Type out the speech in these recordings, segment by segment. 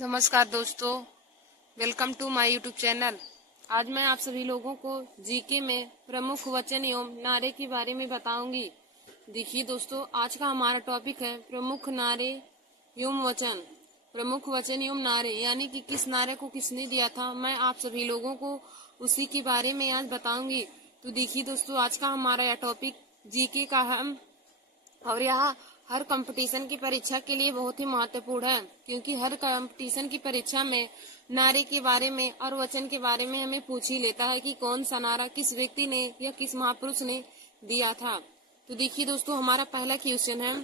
नमस्कार दोस्तों, welcome to my YouTube channel. आज मैं आप सभी लोगों को जीके में प्रमुख वचन एवं नारे के बारे में बताऊंगी। देखिए दोस्तों, आज का हमारा टॉपिक है प्रमुख नारे एवं वचन। प्रमुख वचन एवं नारे यानी कि किस नारे को किसने दिया था, मैं आप सभी लोगों को उसी के बारे में आज बताऊंगी। तो देखिए दोस्तों, आज का हमारा यह टॉपिक जीके का है और यह हर कंपटीशन की परीक्षा के लिए बहुत ही महत्वपूर्ण है, क्योंकि हर कंपटीशन की परीक्षा में नारे के बारे में और वचन के बारे में हमें पूछ ही लेता है कि कौन सा नारा किस व्यक्ति ने या किस महापुरुष ने दिया था। तो देखिए दोस्तों, हमारा पहला क्वेश्चन है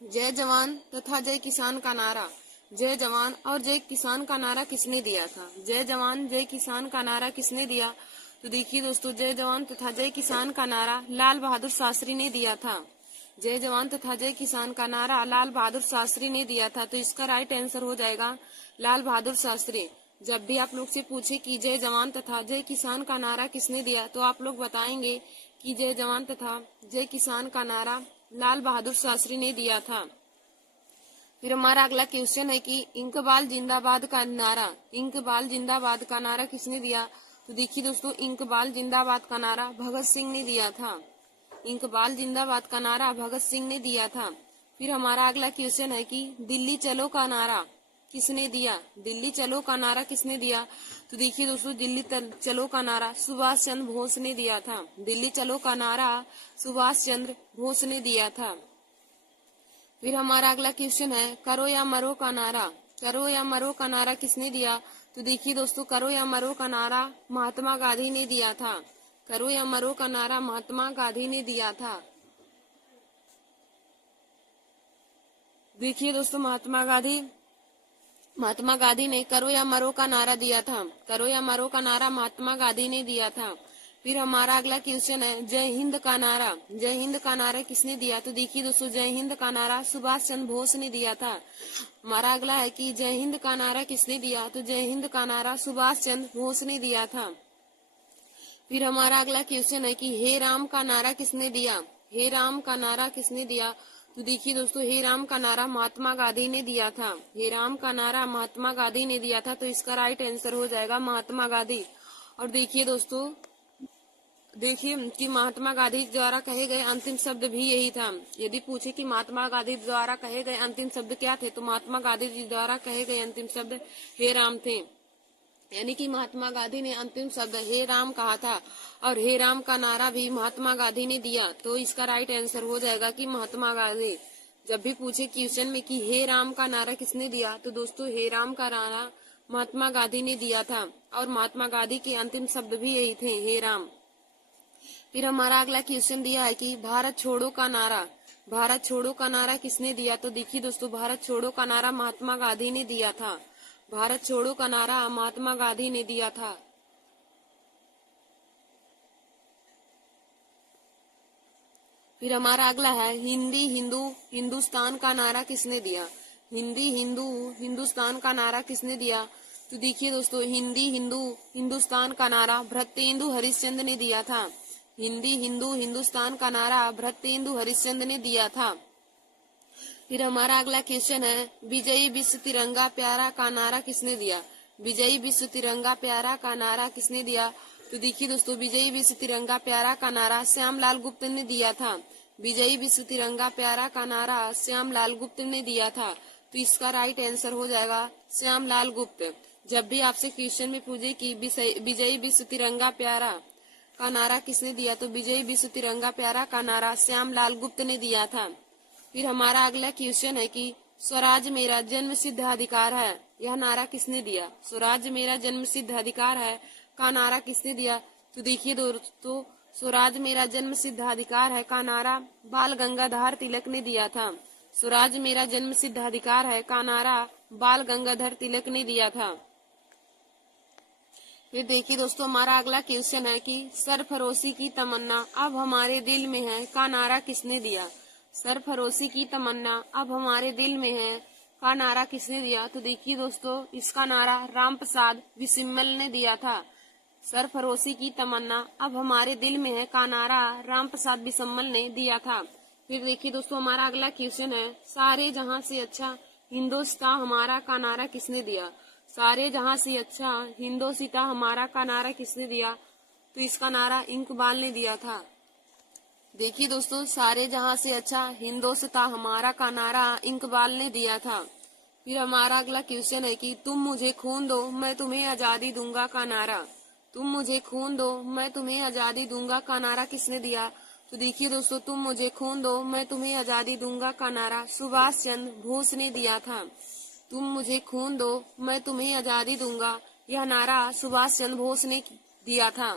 जय जवान तथा जय किसान का नारा। जय जवान और जय किसान का नारा किसने दिया था? जय जवान जय किसान का नारा किसने दिया? तो देखिए दोस्तों, जय जवान तथा जय किसान का नारा लाल बहादुर शास्त्री ने दिया था। जय जवान तथा जय किसान का नारा लाल बहादुर शास्त्री ने दिया था। तो इसका राइट आंसर हो जाएगा लाल बहादुर शास्त्री। जब भी आप लोग से पूछे कि जय जवान तथा जय किसान का नारा किसने दिया, तो आप लोग बताएंगे कि जय जवान तथा जय किसान का नारा लाल बहादुर शास्त्री ने दिया था। फिर हमारा अगला क्वेश्चन है कि इंकबाल जिंदाबाद का नारा, इंकबाल जिंदाबाद का नारा किसने दिया? तो देखिए दोस्तों, इंकबाल जिंदाबाद का नारा भगत सिंह ने दिया था। इंकबाल जिंदाबाद का नारा भगत सिंह ने दिया था। फिर हमारा अगला क्वेश्चन है कि दिल्ली चलो का नारा किसने दिया? दिल्ली चलो का नारा किसने दिया? तो देखिए दोस्तों, दिल्ली चलो का नारा सुभाष चंद्र बोस ने दिया था। दिल्ली चलो का नारा सुभाष चंद्र बोस ने दिया था। फिर हमारा अगला क्वेश्चन है करो या मरो का नारा, करो या मरो का नारा किसने दिया? तो देखिए दोस्तों, करो या मरो का नारा महात्मा गांधी ने दिया था। करो या मरो का नारा महात्मा गांधी ने दिया था। देखिए दोस्तों, महात्मा गांधी ने करो या मरो का नारा दिया था। करो या मरो का नारा महात्मा गांधी ने दिया था। फिर हमारा अगला क्वेश्चन है जय हिंद का नारा, जय हिंद का नारा किसने दिया? तो देखिए दोस्तों, जय हिंद का नारा सुभाष चंद्र बोस ने दिया था। हमारा अगला है कि जय हिंद का नारा किसने दिया? तो जय हिंद का नारा सुभाष चंद्र बोस ने दिया था। फिर हमारा अगला क्वेश्चन है कि हे राम का नारा किसने दिया? हे राम का नारा किसने दिया? तो देखिए दोस्तों, हे राम का नारा महात्मा गांधी ने दिया था। हे राम का नारा महात्मा गांधी ने दिया था। तो इसका राइट आंसर हो जाएगा महात्मा गांधी। और देखिए दोस्तों, देखिए कि महात्मा गांधी द्वारा कहे गए अंतिम शब्द भी यही था। यदि पूछे कि महात्मा गांधी द्वारा कहे गए अंतिम शब्द क्या थे, तो महात्मा गांधी जी द्वारा कहे गए अंतिम शब्द हे राम थे। यानी कि महात्मा गांधी ने अंतिम शब्द हे राम कहा था और हे राम का नारा भी महात्मा गांधी ने दिया। तो इसका राइट आंसर हो जाएगा कि महात्मा गांधी। जब भी पूछे क्वेश्चन में कि हे राम का नारा किसने दिया, तो दोस्तों हे राम का नारा महात्मा गांधी ने दिया था और महात्मा गांधी के अंतिम शब्द भी यही थे, हे राम। फिर हमारा अगला क्वेश्चन दिया है कि भारत छोड़ो का नारा, भारत छोड़ो का नारा किसने दिया? तो देखिए दोस्तों, भारत छोड़ो का नारा महात्मा गांधी ने दिया था। भारत छोड़ो का नारा महात्मा गांधी ने दिया था। फिर हमारा अगला है हिंदी हिंदू हिंदुस्तान का नारा किसने दिया? हिंदी हिंदू हिंदुस्तान का नारा किसने दिया? तो देखिए दोस्तों, हिंदी हिंदू हिंदुस्तान का नारा भृत्येंदु हरिश्चंद्र ने दिया था। हिंदी हिंदू हिंदुस्तान का नारा भृत्येंदु हरिश्चंद्र ने दिया था। फिर हमारा अगला क्वेश्चन है विजयी विश्व तिरंगा प्यारा का नारा किसने दिया? विजयी विश्व तिरंगा प्यारा का नारा किसने दिया? तो देखिए दोस्तों, विजयी विश्व तिरंगा प्यारा का नारा श्यामलाल गुप्त ने दिया था। विजयी विश्व तिरंगा प्यारा का नारा श्यामलाल गुप्त ने दिया था। तो इसका राइट आंसर हो जाएगा श्यामलाल गुप्त। जब भी आपसे क्वेश्चन में पूछे कि विजयी विश्व तिरंगा प्यारा का नारा किसने दिया, तो विजयी विश्व तिरंगा प्यारा का नारा श्यामलाल गुप्त ने दिया था। फिर हमारा अगला क्वेश्चन है कि स्वराज मेरा जन्म सिद्ध अधिकार है, यह नारा किसने दिया? स्वराज मेरा जन्म सिद्ध अधिकार है का नारा किसने दिया? तो देखिए दोस्तों, स्वराज मेरा जन्म सिद्ध अधिकार है का नारा बाल गंगाधर तिलक ने दिया था। स्वराज मेरा जन्म सिद्ध अधिकार है का नारा बाल गंगाधर तिलक ने दिया था। फिर देखिए दोस्तों, हमारा अगला क्वेश्चन है कि सरफरोशी की तमन्ना अब हमारे दिल में है का नारा किसने दिया? सरफरोशी की तमन्ना अब हमारे दिल में है का नारा किसने दिया? तो देखिए दोस्तों, इसका नारा राम प्रसाद बिस्मिल ने दिया था। सरफरोशी की तमन्ना अब हमारे दिल में है का नारा राम प्रसाद बिस्मिल ने दिया था। फिर देखिए दोस्तों, हमारा अगला क्वेश्चन है सारे जहां से अच्छा हिंदोस्ता हमारा का नारा किसने दिया? सारे जहां से अच्छा हिंदोसिता हमारा का नारा किसने दिया? तो इसका नारा इकबाल ने दिया था। देखिए दोस्तों, सारे जहां से अच्छा हिंदोसिता हमारा का नारा इकबाल ने दिया था। फिर हमारा अगला क्वेश्चन है कि तुम मुझे खून दो मैं तुम्हें आजादी दूंगा का नारा। तुम मुझे खून दो मैं तुम्हें आजादी दूंगा का नारा किसने दिया? तो देखिए दोस्तों, तुम मुझे खून दो मैं तुम्हें आजादी दूंगा का नारा सुभाष चंद्र बोस ने दिया था। तुम मुझे खून दो मैं तुम्हें आजादी दूंगा, यह नारा सुभाष चंद्र बोस ने दिया था।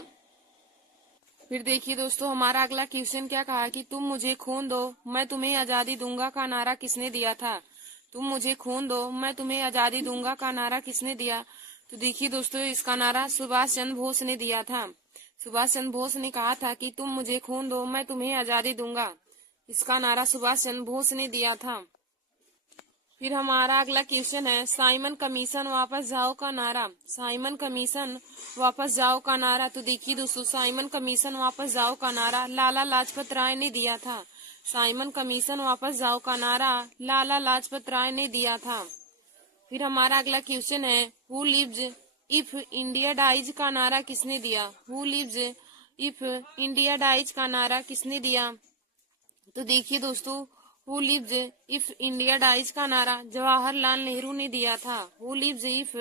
फिर देखिए दोस्तों, हमारा अगला क्वेश्चन क्या कहा कि तुम मुझे खून दो मैं तुम्हें आजादी दूंगा का नारा किसने दिया था? तुम मुझे खून दो मैं तुम्हें आजादी दूंगा का नारा किसने दिया? तो देखिए दोस्तों, इसका नारा सुभाष चंद्र बोस ने दिया था। सुभाष चंद्र बोस ने कहा था कि तुम मुझे खून दो मैं तुम्हें आजादी दूंगा। इसका नारा सुभाष चंद्र बोस ने दिया था। फिर हमारा अगला क्वेश्चन है साइमन कमीशन वापस जाओ का नारा। साइमन कमीशन वापस जाओ का नारा। तो देखिए दोस्तों, साइमन कमीशन वापस जाओ का नारा लाला लाजपत राय ने दिया था। साइमन कमीशन वापस जाओ का नारा लाला लाजपत राय ने दिया था। फिर हमारा अगला क्वेश्चन है who lives if India dies का नारा किसने दिया? Who lives if India dies का नारा किसने दिया? तो देखिए दोस्तों, who lives if India dies का नारा जवाहरलाल नेहरू ने दिया था। Who lives if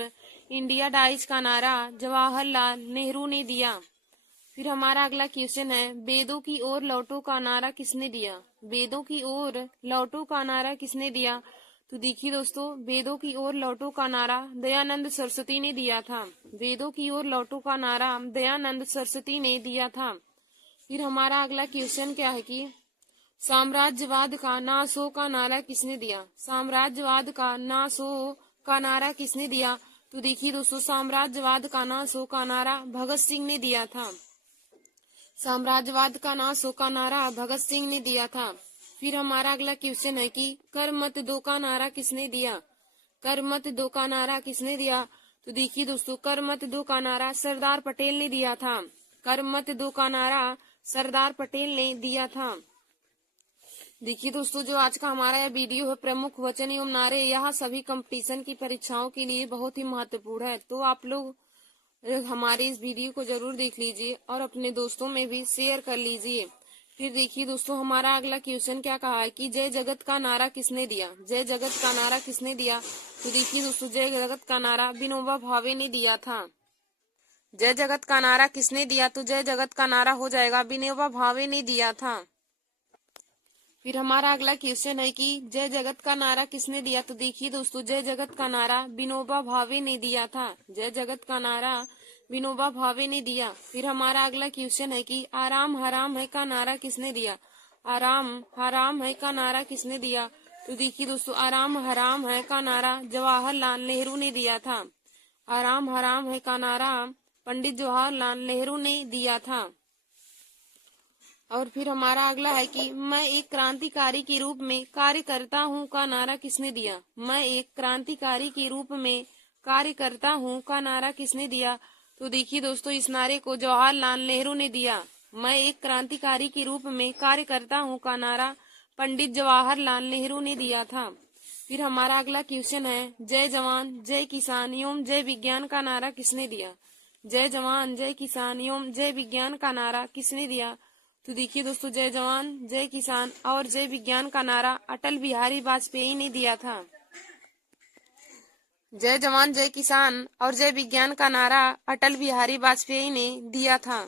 India dies का नारा जवाहरलाल नेहरू ने दिया। फिर हमारा अगला क्वेश्चन है वेदों की ओर लौटो का नारा किसने दिया? वेदों की ओर लौटो का नारा किसने दिया? तो देखिए दोस्तों, वेदों की ओर लौटो का नारा दयानंद सरस्वती ने दिया था। वेदों की ओर लौटो का नारा दयानंद सरस्वती ने दिया था। फिर हमारा अगला क्वेश्चन क्या है कि साम्राज्यवाद का नाश हो का नारा किसने दिया? साम्राज्यवाद का नाश हो का नारा किसने दिया? तो देखिए दोस्तों, साम्राज्यवाद का नाश हो का नारा भगत सिंह ने दिया था। साम्राज्यवाद का नाश हो का नारा भगत सिंह ने दिया था। फिर हमारा अगला क्वेश्चन है कि कर मत दो का नारा किसने दिया? कर मत दो का नारा किसने दिया? तो देखिए दोस्तों, कर मत दो का नारा सरदार पटेल ने दिया था। कर मत दो का नारा सरदार पटेल ने दिया था। देखिए दोस्तों, जो आज का हमारा यह वीडियो है प्रमुख वचन एवं नारे, यह सभी कंपटीशन की परीक्षाओं के लिए बहुत ही महत्वपूर्ण है। तो आप लोग हमारे इस वीडियो को जरूर देख लीजिए और अपने दोस्तों में भी शेयर कर लीजिए। फिर देखिए दोस्तों, हमारा अगला क्वेश्चन क्या कहा है कि जय जगत का नारा किसने दिया? जय जगत का नारा किसने दिया? तो देखिए दोस्तों, जय जगत का नारा विनोबा भावे ने दिया था। जय जगत का नारा किसने दिया? तो जय जगत का नारा हो जाएगा विनोबा भावे ने दिया था। फिर हमारा अगला क्वेश्चन है कि जय जगत का नारा किसने दिया? तो देखिए दोस्तों, जय जगत का नारा विनोबा भावे ने दिया था। जय जगत का नारा विनोबा भावे ने दिया। फिर हमारा अगला क्वेश्चन है कि आराम हराम है का नारा किसने दिया? आराम हराम है का नारा किसने दिया? तो देखिए दोस्तों, आराम हराम है का नारा जवाहरलाल नेहरू ने दिया था। आराम हराम है का नारा पंडित जवाहरलाल नेहरू ने दिया था। और फिर हमारा अगला है कि मैं एक क्रांतिकारी के रूप में कार्य करता हूँ का नारा किसने दिया? मैं एक क्रांतिकारी के रूप में कार्य करता हूँ का नारा किसने दिया? तो देखिए दोस्तों, इस नारे को जवाहरलाल नेहरू ने दिया। मैं एक क्रांतिकारी के रूप में कार्य करता हूँ का नारा पंडित जवाहरलाल नेहरू ने दिया था। फिर हमारा अगला क्वेश्चन है जय जवान जय किसान एवं जय विज्ञान का नारा किसने दिया? जय जवान जय किसान एवं जय विज्ञान का नारा किसने दिया? तो देखिए दोस्तों, जय जवान जय किसान और जय विज्ञान का नारा अटल बिहारी वाजपेयी ने दिया था। जय जवान जय किसान और जय विज्ञान का नारा अटल बिहारी वाजपेयी ने दिया था।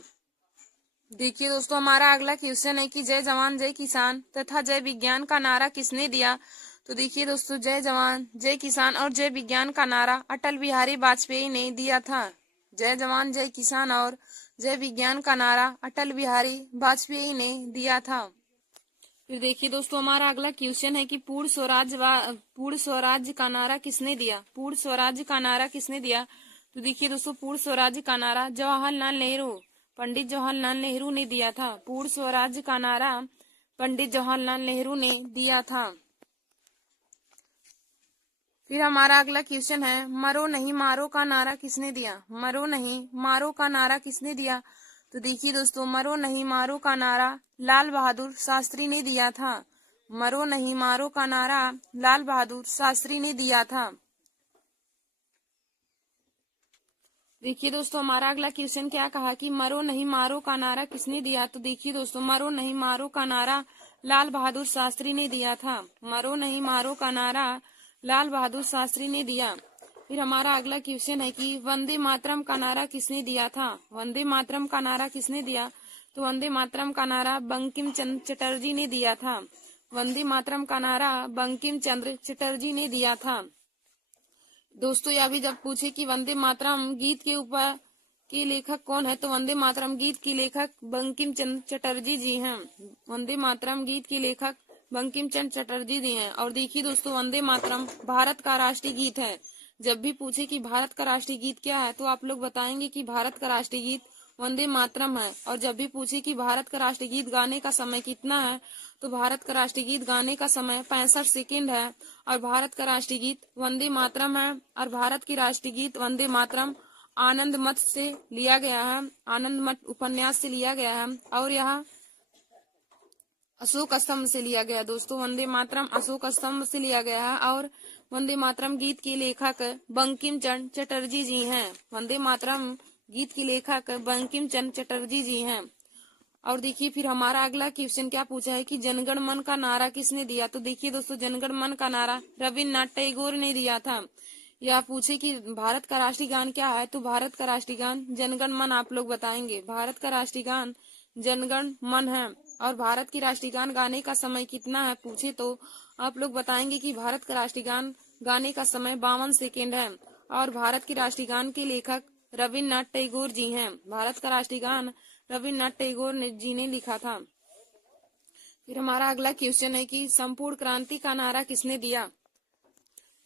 देखिए दोस्तों, हमारा अगला क्वेश्चन है कि जय जवान जय किसान तथा जय विज्ञान का नारा किसने दिया? तो देखिए दोस्तों, जय जवान जय किसान और जय विज्ञान का नारा अटल बिहारी वाजपेयी ने दिया था। जय जवान जय किसान और जय विज्ञान का नारा अटल बिहारी वाजपेयी ने दिया था। फिर देखिए दोस्तों, हमारा अगला क्वेश्चन है कि पूर्ण स्वराज्य का नारा किसने दिया? पूर्ण स्वराज्य का नारा किसने दिया? तो देखिए दोस्तों, पूर्ण स्वराज्य का नारा जवाहरलाल नेहरू पंडित जवाहरलाल नेहरू ने दिया था। पूर्ण स्वराज्य का नारा पंडित जवाहरलाल नेहरू ने दिया था। फिर हमारा अगला क्वेश्चन है मरो नहीं मारो का नारा किसने दिया? मरो नहीं मारो का नारा किसने दिया? तो देखिए दोस्तों, मरो नहीं मारो का नारा लाल बहादुर शास्त्री ने दिया था। मरो नहीं मारो का नारा लाल बहादुर शास्त्री ने दिया था। देखिए दोस्तों, हमारा अगला क्वेश्चन क्या कहा कि मरो नहीं मारो का नारा किसने दिया। तो देखिए दोस्तों, मरो नहीं मारो का नारा लाल बहादुर शास्त्री ने दिया था। मरो नहीं मारो का नारा लाल बहादुर शास्त्री ने दिया। फिर हमारा अगला क्वेश्चन है कि वंदे मातरम का नारा किसने दिया था। वंदे मातरम का नारा किसने दिया। तो वंदे मातरम का नारा बंकिम चंद्र चटर्जी ने दिया था। वंदे मातरम का नारा बंकिम चंद्र चटर्जी ने दिया था। दोस्तों, यह भी जब पूछे कि वंदे मातरम गीत के ऊपर के लेखक कौन है, तो वंदे मातरम गीत के लेखक बंकिम चंद्र चटर्जी जी हैं। वंदे मातरम गीत के लेखक बंकिम चंद्र चटर्जी जी हैं। और देखिए दोस्तों, वंदे मातरम भारत का राष्ट्रीय गीत है। जब भी पूछे कि भारत का राष्ट्रीय गीत क्या है, तो आप लोग बताएंगे कि भारत का राष्ट्रीय गीत वंदे मातरम है। और जब भी पूछे कि भारत का राष्ट्रीय गीत गाने का समय कितना है, तो भारत का राष्ट्रीय गीत गाने का समय 65 सेकेंड है। और भारत का राष्ट्रीय गीत वंदे मातरम है। और भारत की राष्ट्रीय गीत वंदे मातरम आनंद मठ से लिया गया है, आनंद मठ उपन्यास से लिया गया है। और यह अशोक स्तंभ से लिया गया। दोस्तों, वंदे मातरम अशोक स्तंभ से लिया गया है। और वंदे मातरम गीत के लेखक बंकिम चंद्र चटर्जी जी हैं। वंदे मातरम गीत के लेखक बंकिम चंद्र चटर्जी जी हैं। और देखिए, फिर हमारा अगला क्वेश्चन क्या पूछा है कि जनगण मन का नारा किसने दिया। तो देखिए दोस्तों, जनगण मन का नारा रविन्द्रनाथ टैगोर ने दिया था। या पूछे कि भारत का राष्ट्रीय गान क्या है, तो भारत का राष्ट्रीय गान जनगण मन आप लोग बताएंगे। भारत का राष्ट्रीय गान जनगण मन है। और भारत की राष्ट्रीय गान गाने का समय कितना है पूछे, तो आप लोग बताएंगे कि भारत का राष्ट्रीय गान गाने का समय 52 सेकेंड है। और भारत की राष्ट्रीय गान के लेखक रविन्द्रनाथ टैगोर जी हैं। भारत का राष्ट्रीय गान रविन्द्रनाथ टैगोर जी ने लिखा था। फिर हमारा अगला क्वेश्चन है कि संपूर्ण क्रांति का नारा किसने दिया।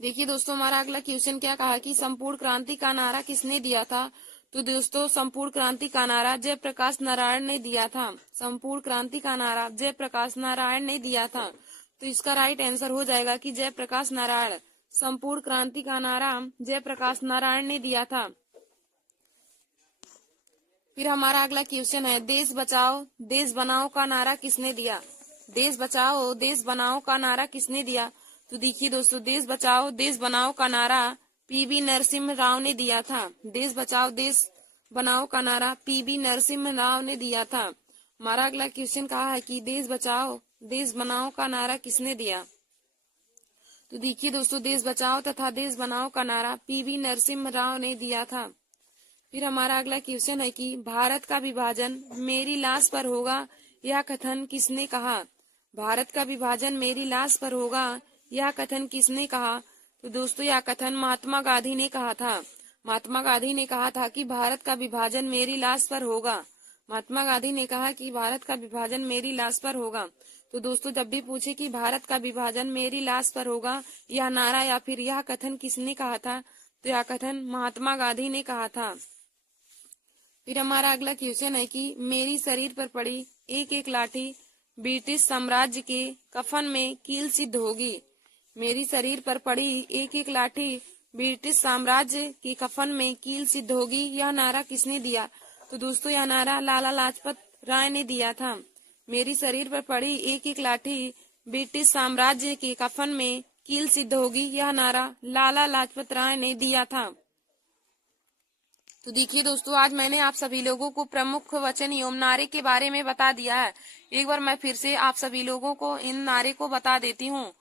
देखिए दोस्तों, हमारा अगला क्वेश्चन क्या कहा कि संपूर्ण क्रांति का नारा किसने दिया था। तो दोस्तों, संपूर्ण क्रांति का नारा जयप्रकाश नारायण ने दिया था। संपूर्ण क्रांति का नारा जयप्रकाश नारायण ने दिया था। तो इसका राइट आंसर हो जाएगा कि जयप्रकाश नारायण। संपूर्ण क्रांति का नारा जयप्रकाश नारायण ने दिया था। फिर हमारा अगला क्वेश्चन है देश बचाओ देश बनाओ का नारा किसने दिया। देश बचाओ देश बनाओ का नारा किसने दिया। तो देखिए दोस्तों, देश बचाओ देश बनाओ का नारा पीवी नरसिम्हा राव ने दिया था। देश बचाओ देश बनाओ का नारा पीवी नरसिम्हा राव ने दिया था। हमारा अगला क्वेश्चन कहा है कि देश बचाओ देश बनाओ का नारा किसने दिया। तो देखिए दोस्तों, देश बचाओ तथा देश बनाओ का नारा पीवी नरसिम्हा राव ने दिया था। फिर हमारा अगला क्वेश्चन है कि भारत का विभाजन मेरी लाश पर होगा, यह कथन किसने कहा। भारत का विभाजन मेरी लाश पर होगा, यह कथन किसने कहा। तो दोस्तों, यह कथन महात्मा गांधी ने कहा था। महात्मा गांधी ने कहा था कि भारत का विभाजन मेरी लाश पर होगा। महात्मा गांधी ने कहा कि भारत का विभाजन मेरी लाश पर होगा। तो दोस्तों, जब भी पूछे कि भारत का विभाजन मेरी लाश पर होगा, यह नारा या फिर यह कथन किसने कहा था, तो यह कथन महात्मा गांधी ने कहा था। फिर हमारा अगला क्वेश्चन है कि मेरी शरीर पर पड़ी एक एक लाठी ब्रिटिश साम्राज्य के कफन में कील सिद्ध होगी। मेरी शरीर पर पड़ी एक एक लाठी ब्रिटिश साम्राज्य के कफन में कील सिद्ध होगी, यह नारा किसने दिया। तो दोस्तों, यह नारा लाला लाजपत राय ने दिया था। मेरी शरीर पर पड़ी एक एक लाठी ब्रिटिश साम्राज्य के कफन में कील सिद्ध होगी, यह नारा लाला लाजपत राय ने दिया था। तो देखिए दोस्तों, आज मैंने आप सभी लोगों को प्रमुख वचन एवं नारे के बारे में बता दिया है। एक बार मैं फिर से आप सभी लोगों को इन नारे को बता देती हूँ।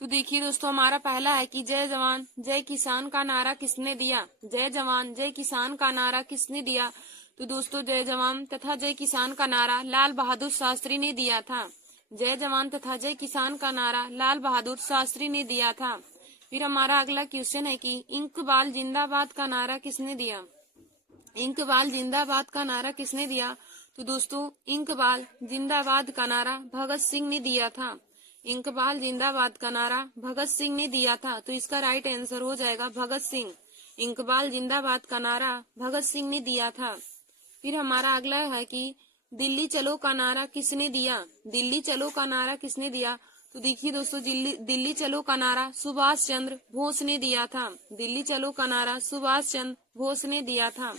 तो देखिए दोस्तों, हमारा पहला है कि जय जवान जय किसान का नारा किसने दिया। जय जवान जय किसान का नारा किसने दिया। तो दोस्तों, जय जवान तथा जय किसान का नारा लाल बहादुर शास्त्री ने दिया था। जय जवान तथा जय किसान का नारा लाल बहादुर शास्त्री ने दिया था। फिर हमारा अगला क्वेश्चन है कि इंकबाल जिंदाबाद का नारा किसने दिया। इंकबाल जिंदाबाद का नारा किसने दिया। तो दोस्तों, इंकबाल जिंदाबाद का नारा भगत सिंह ने दिया था। इंकबाल जिंदाबाद का नारा भगत सिंह ने दिया था। तो इसका राइट आंसर हो जाएगा भगत सिंह। इंकबाल जिंदाबाद का नारा भगत सिंह ने दिया था। फिर हमारा अगला है कि दिल्ली चलो का नारा किसने दिया। दिल्ली चलो का नारा किसने दिया। तो देखिए दोस्तों, दिल्ली चलो का नारा सुभाष चंद्र बोस ने दिया था। दिल्ली चलो का नारा सुभाष चंद्र बोस ने दिया था।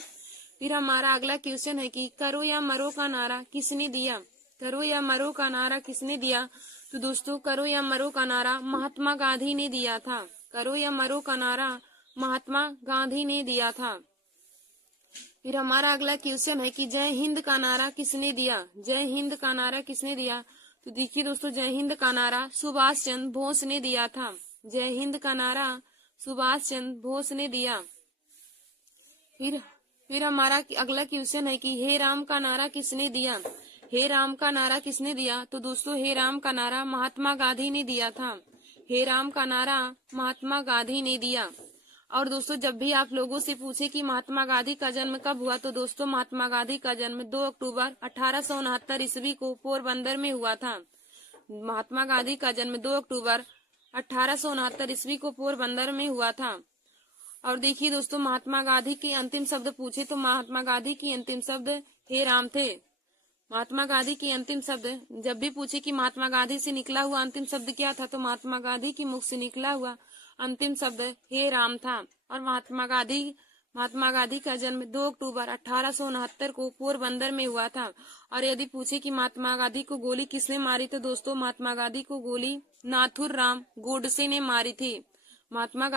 फिर हमारा अगला क्वेश्चन है कि करो या मरो का नारा किसने दिया। करो या मरो का नारा किसने दिया। तो दोस्तों करो या मरो का नारा महात्मा गांधी ने दिया था। करो या मरो का नारा महात्मा गांधी ने दिया था। फिर हमारा अगला क्वेश्चन है कि जय हिंद का नारा किसने दिया। जय हिंद का नारा किसने दिया। तो देखिए दोस्तों, जय हिंद का नारा सुभाष चंद्र बोस ने दिया था। जय हिंद का नारा सुभाष चंद्र बोस ने दिया। फिर हमारा अगला क्वेश्चन है कि हे राम का नारा किसने दिया। हे राम का नारा किसने दिया। तो दोस्तों हे राम का नारा महात्मा गांधी ने दिया था। हे राम का नारा महात्मा गांधी ने दिया। और दोस्तों जब भी आप लोगों से पूछे कि महात्मा गांधी का जन्म कब हुआ, तो दोस्तों महात्मा गांधी का जन्म 2 अक्टूबर 1869 ईस्वी को पोरबंदर में हुआ था। महात्मा गांधी का जन्म 2 अक्टूबर 1869 ईस्वी को पोरबंदर में हुआ था। और देखिए दोस्तों, महात्मा गांधी के अंतिम शब्द पूछे तो महात्मा गांधी की अंतिम शब्द हे राम थे। महात्मा गांधी की अंतिम शब्द जब भी पूछे कि महात्मा गांधी से निकला हुआ अंतिम शब्द क्या था, तो महात्मा गांधी की मुख से निकला हुआ अंतिम शब्द हे राम था। और महात्मा गांधी का जन्म 2 अक्टूबर 1869 को पोरबंदर में हुआ था। और यदि पूछे कि महात्मा गांधी को गोली किसने मारी, तो दोस्तों महात्मा गांधी को गोली नाथुराम गोडसे ने मारी थी। महात्मा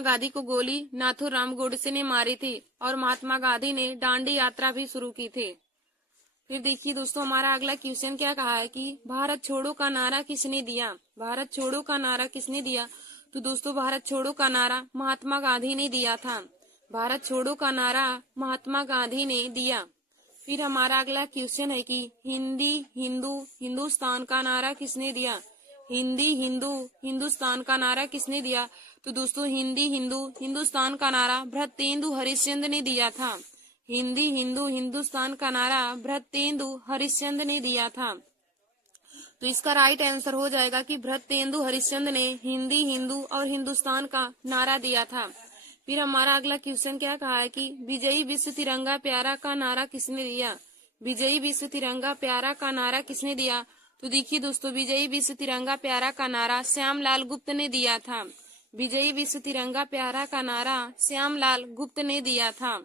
गांधी को गोली नाथुराम गोडसे ने मारी थी। और महात्मा गांधी ने दांडी यात्रा भी शुरू की थी। फिर देखिए दोस्तों, हमारा अगला क्वेश्चन क्या कहा है कि भारत छोड़ो का नारा किसने दिया। भारत छोड़ो का नारा किसने दिया। तो दोस्तों भारत छोड़ो का नारा महात्मा गांधी ने दिया था। भारत छोड़ो का नारा महात्मा गांधी ने दिया। फिर हमारा अगला क्वेश्चन है कि हिंदी हिंदू हिंदुस्तान का नारा किसने दिया। हिंदी हिंदू हिंदुस्तान का नारा किसने दिया। तो दोस्तों हिंदी हिंदू हिंदुस्तान का नारा भृत्येंदु हरिश्चंद्र ने दिया था। हिंदी हिंदू हिंदुस्तान का नारा भृत्येंदु हरिश्चंद्र ने दिया था। तो इसका राइट आंसर हो जाएगा कि भृत्येंदु हरिश्चंद्र ने हिंदी हिंदू और हिंदुस्तान का नारा दिया था। फिर हमारा अगला क्वेश्चन क्या कहा है कि विजयी विश्व तिरंगा प्यारा का नारा किसने दिया। विजयी विश्व तिरंगा प्यारा का नारा किसने दिया। तो देखिए दोस्तों, विजयी विश्व तिरंगा प्यारा का नारा श्यामलाल गुप्त ने दिया था। विजयी विश्व तिरंगा प्यारा का नारा श्यामलाल गुप्त ने दिया था।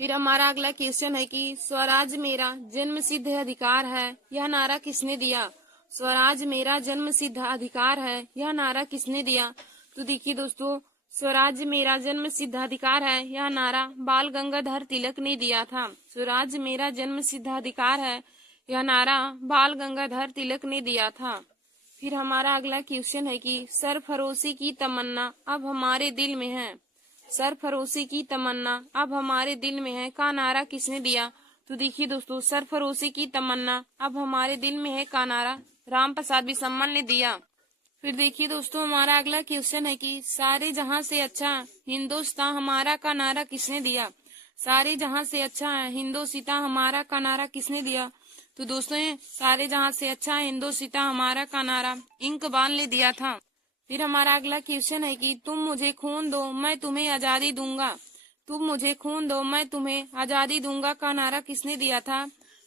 फिर हमारा अगला क्वेश्चन है कि स्वराज मेरा जन्म सिद्ध अधिकार है, यह नारा किसने दिया। स्वराज मेरा जन्म सिद्ध अधिकार है, यह नारा किसने दिया। तो देखिए दोस्तों, स्वराज मेरा जन्म सिद्ध अधिकार है, यह नारा बाल गंगाधर तिलक ने दिया था। स्वराज मेरा जन्म सिद्ध अधिकार है, यह नारा बाल गंगाधर तिलक ने दिया था। फिर हमारा अगला क्वेश्चन है कि सरफरोशी की तमन्ना अब हमारे दिल में है। सरफरोशी की तमन्ना अब हमारे दिल में है का नारा किसने दिया। तो देखिए दोस्तों, सरफरोशी की तमन्ना अब हमारे दिल में है का नारा राम प्रसाद बिस्मिल ने दिया। फिर देखिए दोस्तों, हमारा अगला क्वेश्चन है कि सारे जहां से अच्छा हिंदुस्तान हमारा का नारा किसने दिया। सारे जहां से अच्छा हिंदुस्तान हमारा का नारा किसने दिया। तो दोस्तों सारे जहां से अच्छा हिंदुस्तान हमारा का नारा इकबाल ने दिया था। फिर हमारा अगला क्वेश्चन है कि तुम मुझे खून दो मैं तुम्हें आजादी दूंगा। तुम मुझे खून दो मैं तुम्हें आजादी दूंगा का नारा किसने दिया था।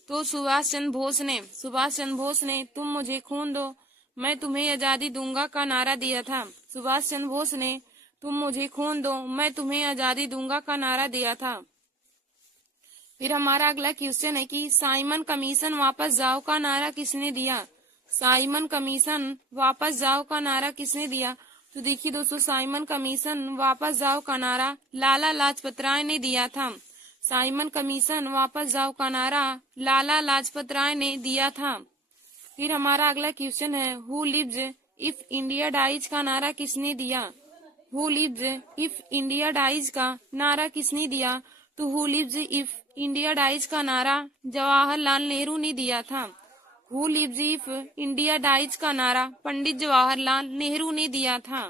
तो सुभाष चंद्र बोस ने। सुभाष चंद्र बोस ने तुम मुझे खून दो मैं तुम्हें आजादी दूंगा का नारा दिया था। सुभाष चंद्र बोस ने तुम मुझे खून दो मैं तुम्हें आजादी दूंगा का नारा दिया था। फिर हमारा अगला क्वेश्चन है कि साइमन कमीशन वापस जाओ का नारा किसने दिया। साइमन कमीशन वापस जाओ का नारा किसने दिया। तो देखिए दोस्तों, साइमन कमीशन वापस जाओ का नारा लाला लाजपत राय ने दिया था। साइमन कमीशन वापस जाओ का नारा लाला लाजपत राय ने दिया था। फिर हमारा अगला क्वेश्चन है who lives if India dies का नारा किसने दिया। Who lives if India dies का नारा किसने दिया। तो who lives if India dies का नारा जवाहरलाल नेहरू ने दिया था। Who lives if India dies का नारा पंडित जवाहरलाल नेहरू ने दिया था।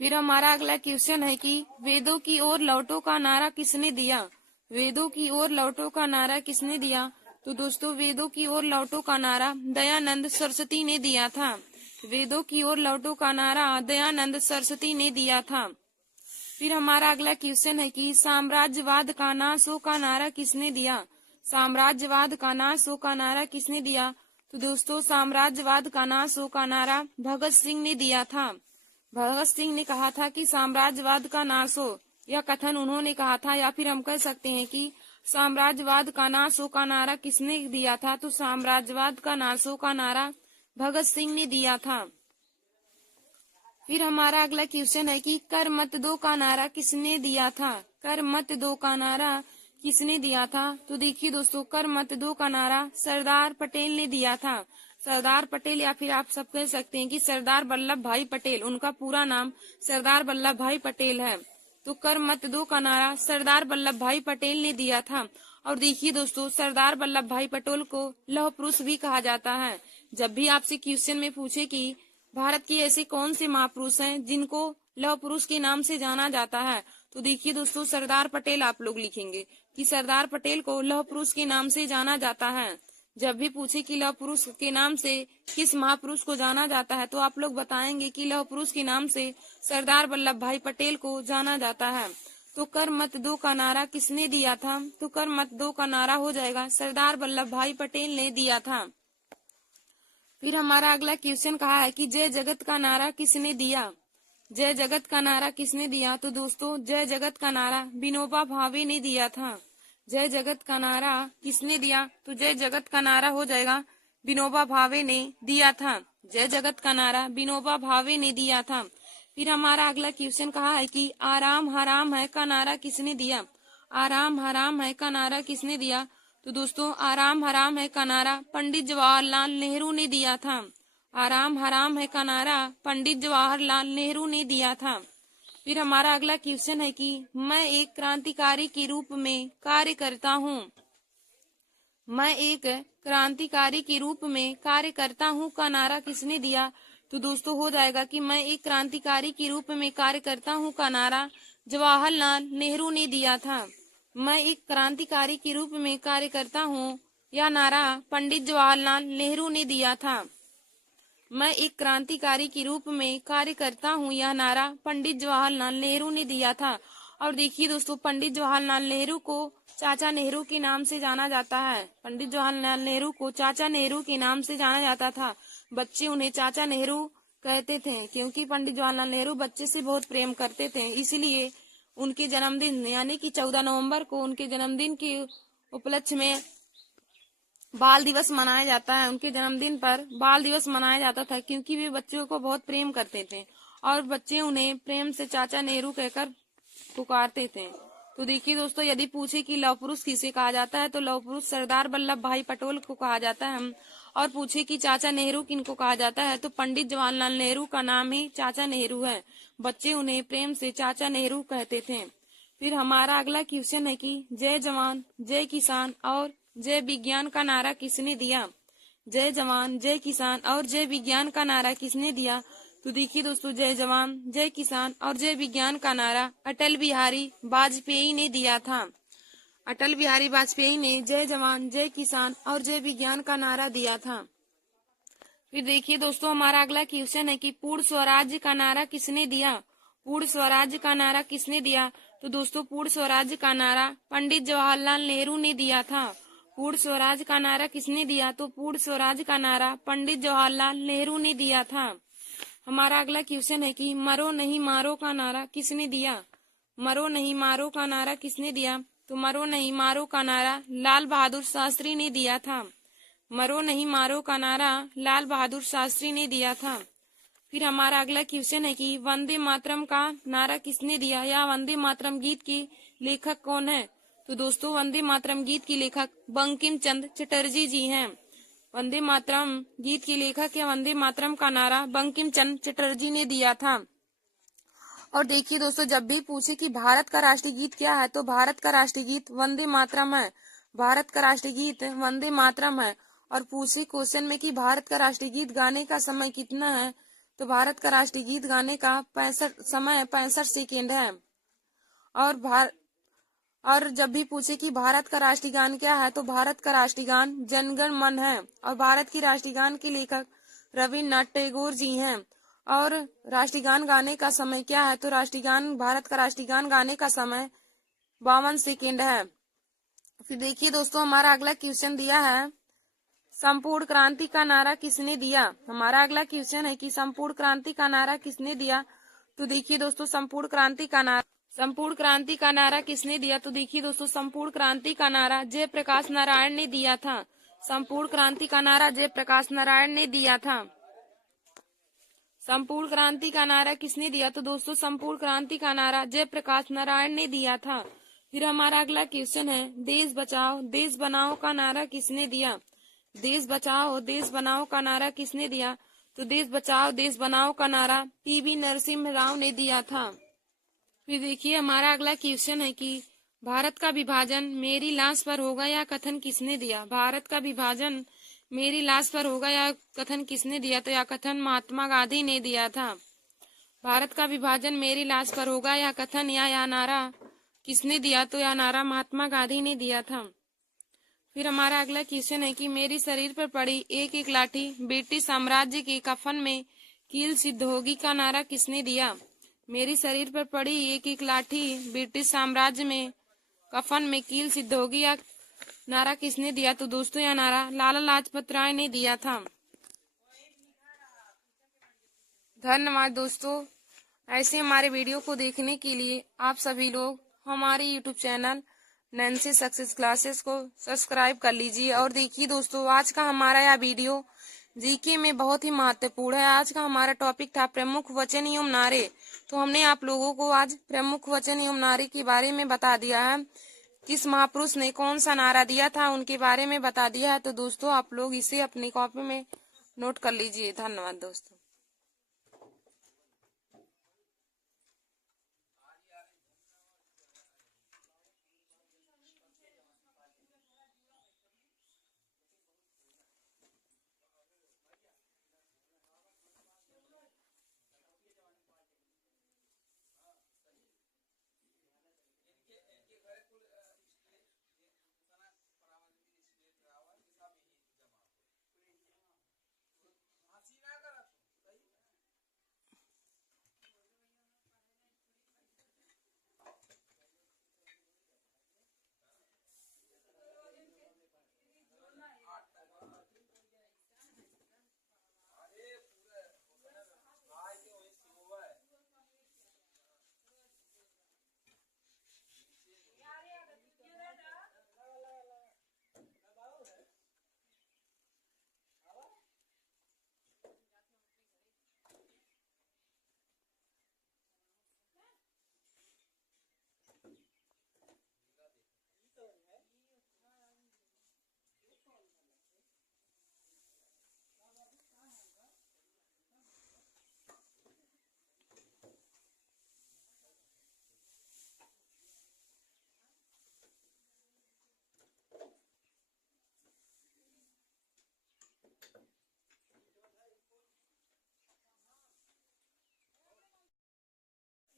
फिर हमारा अगला क्वेश्चन है कि वेदों की ओर लौटो का नारा किसने दिया। वेदों की ओर लौटो का नारा किसने दिया। तो दोस्तों वेदों की ओर लौटो का नारा दयानंद सरस्वती ने दिया था। वेदों की ओर लौटो का नारा दयानंद सरस्वती ने दिया था। फिर हमारा अगला क्वेश्चन है कि साम्राज्यवाद का नाश हो का नारा किसने दिया। साम्राज्यवाद का नाश हो का नारा किसने दिया। तो दोस्तों साम्राज्यवाद का नाश हो का नारा भगत सिंह ने दिया था। भगत सिंह ने कहा था कि साम्राज्यवाद का नाश हो, यह कथन उन्होंने कहा था, या फिर हम कह सकते हैं कि साम्राज्यवाद का नाश हो का नारा किसने दिया था? तो साम्राज्यवाद का नाश हो का नारा भगत सिंह ने दिया था। फिर हमारा अगला क्वेश्चन है कि कर मत दो का नारा किसने दिया था? कर मत दो का नारा किसने दिया था? तो देखिए दोस्तों, कर मत दो का नारा सरदार पटेल ने दिया था। सरदार पटेल, या फिर आप सब कह सकते हैं कि सरदार वल्लभ भाई पटेल, उनका पूरा नाम सरदार वल्लभ भाई पटेल है। तो कर मत दो का नारा सरदार वल्लभ भाई पटेल ने दिया था। और देखिए दोस्तों, सरदार वल्लभ भाई पटेल को लौह पुरुष भी कहा जाता है। जब भी आपसे क्वेश्चन में पूछे कि भारत के ऐसे कौन से महापुरुष हैं जिनको लौह पुरुष के नाम से जाना जाता है, तो देखिए दोस्तों, सरदार पटेल आप लोग लिखेंगे कि सरदार पटेल को लौह पुरुष के नाम से जाना जाता है। जब भी पूछे कि लौह पुरुष के नाम से किस महापुरुष को जाना जाता है, तो आप लोग बताएंगे कि लौह पुरुष के नाम से सरदार वल्लभ भाई पटेल को जाना जाता है। तो कर मत दो का नारा किसने दिया था? तो कर मत दो का नारा हो जाएगा सरदार वल्लभ भाई पटेल ने दिया था। फिर हमारा अगला क्वेश्चन कहा है कि जय जगत का नारा किसने दिया? जय जगत का नारा किसने दिया? तो दोस्तों, जय जगत का नारा विनोबा भावे ने दिया था। जय जगत का नारा किसने दिया? तो जय जगत का नारा हो जाएगा विनोबा भावे ने दिया था। जय जगत का नारा विनोबा भावे ने दिया था। फिर हमारा अगला क्वेश्चन कहा है कि आराम हराम है का नारा किसने दिया? आराम हराम है का नारा किसने दिया? तो दोस्तों, आराम हराम है का नारा पंडित जवाहरलाल नेहरू ने दिया था। आराम हराम है का नारा पंडित जवाहरलाल नेहरू ने दिया था। फिर हमारा अगला क्वेश्चन है कि मैं एक क्रांतिकारी के रूप में कार्य करता हूँ। मैं एक क्रांतिकारी के रूप में कार्य करता हूँ का नारा किसने दिया? तो दोस्तों, हो जाएगा कि मैं एक क्रांतिकारी के रूप में कार्य करता हूँ का नारा जवाहरलाल नेहरू ने दिया था। मैं एक क्रांतिकारी के रूप में कार्य करता हूँ, यह नारा पंडित जवाहरलाल नेहरू ने दिया था। मैं एक क्रांतिकारी के रूप में कार्य करता हूँ, यह नारा पंडित जवाहरलाल नेहरू ने दिया था। और देखिए दोस्तों, पंडित जवाहरलाल नेहरू को चाचा नेहरू के नाम से जाना जाता है। पंडित जवाहरलाल नेहरू को चाचा नेहरू के नाम से जाना जाता था। बच्चे उन्हें चाचा नेहरू कहते थे, क्योंकि पंडित जवाहरलाल नेहरू बच्चे से बहुत प्रेम करते थे। इसलिए उनके जन्मदिन यानी कि 14 नवंबर को उनके जन्मदिन के उपलक्ष्य में बाल दिवस मनाया जाता है। उनके जन्मदिन पर बाल दिवस मनाया जाता था, क्योंकि वे बच्चों को बहुत प्रेम करते थे और बच्चे उन्हें प्रेम से चाचा नेहरू कहकर पुकारते थे। तो देखिए दोस्तों, यदि पूछे कि लौह पुरुष किसे कहा जाता है, तो लौह पुरुष सरदार वल्लभ भाई पटेल को कहा जाता है। और पूछे कि चाचा नेहरू किनको कहा जाता है, तो पंडित जवाहरलाल नेहरू का नाम ही चाचा नेहरू है। बच्चे उन्हें प्रेम से चाचा नेहरू कहते थे। फिर हमारा अगला क्वेश्चन है कि जय जवान जय किसान और जय विज्ञान का नारा किसने दिया? जय जवान जय किसान और जय विज्ञान का नारा किसने दिया? तो देखिए दोस्तों, जय जवान जय किसान और जय विज्ञान का नारा अटल बिहारी वाजपेयी ने दिया था। अटल बिहारी वाजपेयी ने जय जवान जय किसान और जय विज्ञान का नारा दिया था। फिर देखिए दोस्तों, हमारा अगला क्वेश्चन है कि पूर्ण स्वराज्य का नारा किसने दिया? पूर्ण स्वराज्य का नारा किसने दिया? तो दोस्तों, पूर्ण स्वराज्य का नारा पंडित जवाहरलाल नेहरू ने दिया था। पूर्ण स्वराज्य का नारा किसने दिया? तो पूर्ण स्वराज्य का नारा पंडित जवाहरलाल नेहरू ने दिया था। हमारा अगला क्वेश्चन है कि मरो नहीं मारो का नारा किसने दिया? मरो नहीं मारो का नारा किसने दिया? तो मरो नहीं मारो का नारा लाल बहादुर शास्त्री ने दिया था। मरो नहीं मारो का नारा लाल बहादुर शास्त्री ने दिया था। फिर हमारा अगला क्वेश्चन है कि वंदे मातरम का नारा किसने दिया, या वंदे मातरम गीत के लेखक कौन है? तो दोस्तों, वंदे मातरम गीत के लेखक बंकिम चंद्र चटर्जी जी हैं। वंदे मातरम गीत के लेखक या वंदे मातरम का नारा बंकिम चंद्र चटर्जी ने दिया था। और देखिए दोस्तों, जब भी पूछे कि भारत का राष्ट्रीय गीत क्या है, तो भारत का राष्ट्रीय गीत वंदे मातरम है। भारत का राष्ट्रीय गीत वंदे मातरम है। और पूछे क्वेश्चन में कि भारत का राष्ट्रीय गीत गाने का समय कितना है, तो भारत का राष्ट्रीय गीत गाने का 65 सेकेंड है। और जब भी पूछे कि भारत का राष्ट्रीय गान क्या है, तो भारत का राष्ट्रीय गान जन गण मन है। और भारत की राष्ट्रीय गान के लेखक रविन्द्रनाथ टैगोर जी हैं। और राष्ट्रीय गान गाने का समय क्या है, तो भारत का राष्ट्रीय गान गाने का समय 52 सेकेंड है। फिर देखिए दोस्तों, हमारा अगला क्वेश्चन दिया है संपूर्ण क्रांति का नारा किसने दिया? हमारा अगला क्वेश्चन है कि संपूर्ण क्रांति का नारा किसने दिया? तो देखिए दोस्तों, संपूर्ण क्रांति का नारा संपूर्ण क्रांति का नारा किसने दिया? तो देखिए दोस्तों, संपूर्ण क्रांति का नारा जयप्रकाश नारायण ने दिया था। संपूर्ण क्रांति का नारा जयप्रकाश नारायण ने दिया था। संपूर्ण क्रांति का नारा किसने दिया? तो दोस्तों, संपूर्ण क्रांति का नारा जयप्रकाश नारायण ने दिया था। फिर हमारा अगला क्वेश्चन है, देश बचाओ देश बनाओ का नारा किसने दिया? देश बचाओ देश बनाओ का नारा किसने दिया? तो देश बचाओ देश बनाओ का नारा पीवी नरसिम्हा राव ने दिया था। फिर देखिए हमारा अगला क्वेश्चन है कि भारत का विभाजन मेरी लाश पर होगा या कथन किसने दिया? भारत का विभाजन मेरी लाश पर होगा या कथन किसने दिया? तो यह कथन महात्मा गांधी ने दिया था। भारत का विभाजन मेरी लाश पर होगा या कथन या नारा किसने दिया? तो यह नारा महात्मा गांधी ने दिया था। फिर हमारा अगला क्वेश्चन है कि मेरी शरीर पर पड़ी एक एक लाठी ब्रिटिश साम्राज्य के कफन में कील सिद्ध होगी का नारा किसने दिया? मेरी शरीर पर पड़ी एक एक लाठी ब्रिटिश साम्राज्य में कफन में कील सिद्ध होगी या नारा किसने दिया? तो दोस्तों, यह नारा लाला लाजपत राय ने दिया था। धन्यवाद दोस्तों। ऐसे हमारे वीडियो को देखने के लिए आप सभी लोग हमारे YouTube channel Nancy success classes को सब्सक्राइब कर लीजिए। और देखिए दोस्तों, आज का हमारा यह वीडियो जीके में बहुत ही महत्वपूर्ण है। आज का हमारा टॉपिक था प्रमुख वचन एवं नारे। तो हमने आप लोगों को आज प्रमुख वचन एवं नारे के बारे में बता दिया है। किस महापुरुष ने कौन सा नारा दिया था उनके बारे में बता दिया है। तो दोस्तों, आप लोग इसे अपनी कॉपी में नोट कर लीजिए। धन्यवाद दोस्तों।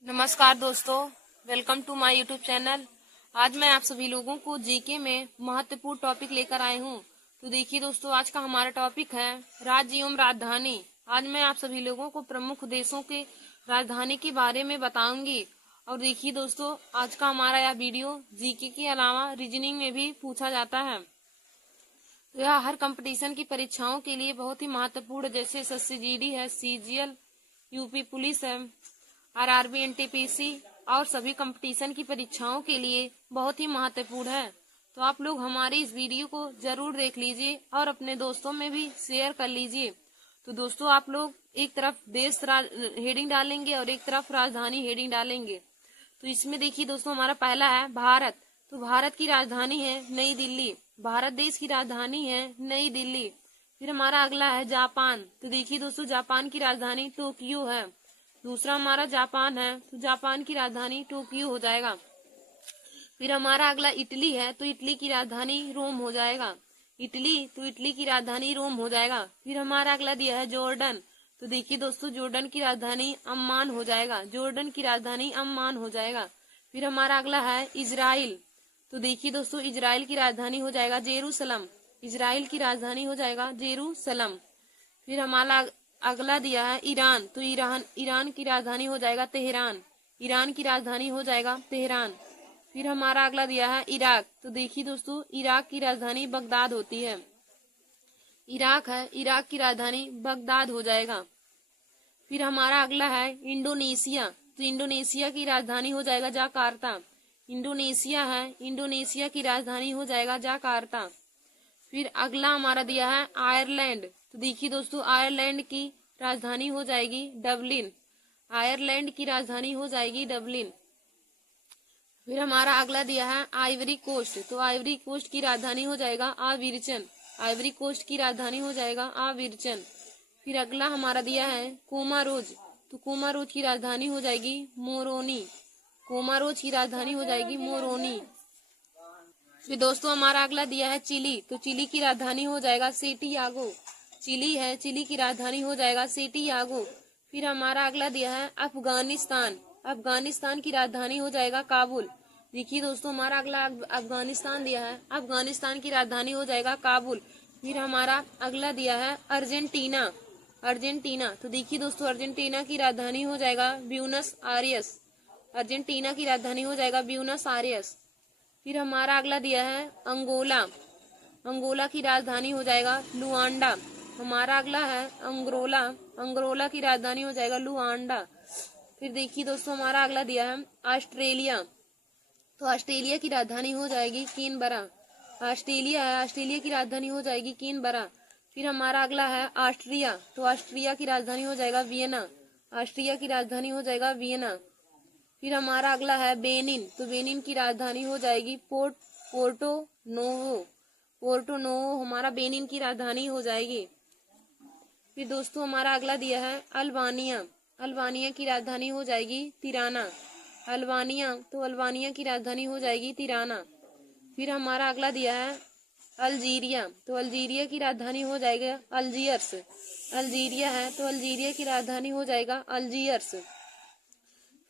नमस्कार दोस्तों, welcome to my YouTube channel. आज मैं आप सभी लोगों को जीके में महत्वपूर्ण टॉपिक लेकर आई हूँ। तो देखिए दोस्तों, आज का हमारा टॉपिक है राज्य एवं राजधानी। आज मैं आप सभी लोगों को प्रमुख देशों के राजधानी के बारे में बताऊंगी। और देखिए दोस्तों, आज का हमारा यह वीडियो जीके के अलावा रीजनिंग में भी पूछा जाता है। तो यह हर कंपटीशन की परीक्षाओं के लिए बहुत ही महत्वपूर्ण, जैसे एसएससी जीडी है, सीजीएल, यूपी पुलिस है, आरआरबी, एनटीपीसी और सभी कंपटीशन की परीक्षाओं के लिए बहुत ही महत्वपूर्ण है। तो आप लोग हमारे इस वीडियो को जरूर देख लीजिए और अपने दोस्तों में भी शेयर कर लीजिए। तो दोस्तों, आप लोग एक तरफ देश हेडिंग डालेंगे और एक तरफ राजधानी हेडिंग डालेंगे। तो इसमें देखिए दोस्तों, हमारा पहला है भारत। तो भारत की राजधानी है नई दिल्ली। भारत देश की राजधानी है नई दिल्ली। फिर हमारा अगला है जापान। तो देखिए दोस्तों, जापान की राजधानी टोक्यो है। दूसरा हमारा जापान है, तो जापान की राजधानी टोक्यो हो जाएगा। फिर हमारा अगला इटली है, तो इटली की राजधानी रोम हो जाएगा। इटली, तो इटली की राजधानी रोम हो जाएगा। फिर हमारा अगला दिया है जॉर्डन। तो देखिए दोस्तों, जॉर्डन की राजधानी अम्मान हो जाएगा। जॉर्डन की राजधानी अम्मान हो जाएगा। फिर हमारा अगला है इजराइल। तो देखिए दोस्तों, इजराइल की राजधानी हो जाएगा जेरूसलम। इजराइल की राजधानी हो जाएगा जेरूसलम। फिर हमारा अगला दिया है ईरान। तो ईरान की राजधानी हो जाएगा तेहरान। ईरान की राजधानी हो जाएगा तेहरान। फिर हमारा अगला दिया है इराक। तो देखिए दोस्तों, इराक की राजधानी बगदाद होती है। इराक है, इराक की राजधानी बगदाद हो जाएगा। फिर हमारा अगला है इंडोनेशिया। तो इंडोनेशिया की राजधानी हो जाएगा जाकार्ता। इंडोनेशिया है, इंडोनेशिया की राजधानी हो जाएगा जाकार्ता। फिर अगला हमारा दिया है आयरलैंड। तो देखिए दोस्तों, आयरलैंड की राजधानी हो जाएगी डबलिन। आयरलैंड की राजधानी हो जाएगी डबलिन। फिर हमारा अगला दिया है आइवरी कोस्ट। तो आइवरी कोस्ट की राजधानी हो जाएगा आविरचन। आइवरी कोस्ट की राजधानी हो जाएगा आविरचन। फिर अगला हमारा दिया है कोमारोज। तो कोमारोज की राजधानी हो जाएगी मोरोनी। कोमारोज की राजधानी हो जाएगी मोरोनी। फिर दोस्तों हमारा अगला दिया है चिली। तो चिली की राजधानी हो जाएगा सेंटियागो। चिली है, चिली की राजधानी हो जाएगा सेंटियागो। फिर हमारा अगला दिया है अफगानिस्तान। अफगानिस्तान की राजधानी हो जाएगा काबुल। देखिए दोस्तों, हमारा अगला अफगानिस्तान दिया है, अफगानिस्तान की राजधानी हो जाएगा काबुल। फिर हमारा अगला दिया है अर्जेंटीना। अर्जेंटीना। तो देखिए दोस्तों, अर्जेंटीना की राजधानी हो जाएगा ब्यूनस आयर्स। अर्जेंटीना की राजधानी हो जाएगा ब्यूनस आयर्स। फिर हमारा अगला दिया है अंगोला। अंगोला की राजधानी हो जाएगा लुआंडा। हमारा अगला है अंगोला। अंगोला की राजधानी हो जाएगा लुआंडा। फिर देखिए दोस्तों, हमारा अगला दिया है ऑस्ट्रेलिया। तो ऑस्ट्रेलिया की राजधानी हो जाएगी कैनबरा। ऑस्ट्रेलिया है, ऑस्ट्रेलिया की राजधानी हो जाएगी कैनबरा। फिर हमारा अगला है ऑस्ट्रिया। तो ऑस्ट्रिया की राजधानी हो जाएगा वियना। ऑस्ट्रिया की राजधानी हो जाएगा वियना। फिर हमारा अगला है बेनिन। तो बेनिन की राजधानी हो जाएगी पोर्टो नोवो। पोर्टो नोवो हमारा बेनिन की राजधानी हो जाएगी। फिर दोस्तों हमारा अगला दिया है अल्बानिया। अल्बानिया की राजधानी हो जाएगी तिराना। अल्बानिया, तो अल्बानिया की राजधानी हो जाएगी तिराना। फिर हमारा अगला दिया है अल्जीरिया। तो अल्जीरिया की राजधानी हो जाएगा अल्जीयर्स। अल्जीरिया है, तो अल्जीरिया की राजधानी हो जाएगा अल्जीयर्स।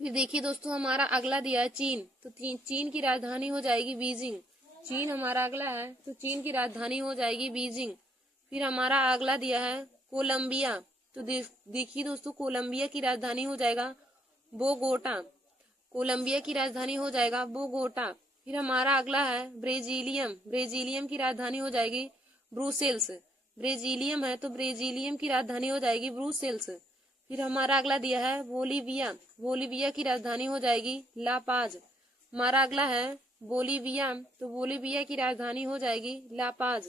फिर देखिए दोस्तों, हमारा अगला दिया है चीन। तो चीन की राजधानी हो जाएगी बीजिंग। चीन हमारा अगला है, तो चीन की राजधानी हो जाएगी बीजिंग। फिर हमारा अगला दिया है कोलंबिया। तो देखिए दोस्तों, कोलंबिया की राजधानी हो जाएगा बोगोटा। कोलंबिया की राजधानी हो जाएगा बोगोटा। फिर हमारा अगला है ब्रेजिलियम। ब्रेजिलियम की राजधानी हो जाएगी ब्रुसेल्स। ब्रेजिलियम है, तो ब्रेजिलियम की राजधानी हो जाएगी ब्रुसेल्स। फिर हमारा अगला दिया है बोलीविया। बोलीविया की राजधानी हो जाएगी ला पाज। हमारा अगला है बोलीविया। तो बोलीविया की राजधानी हो जाएगी ला पाज।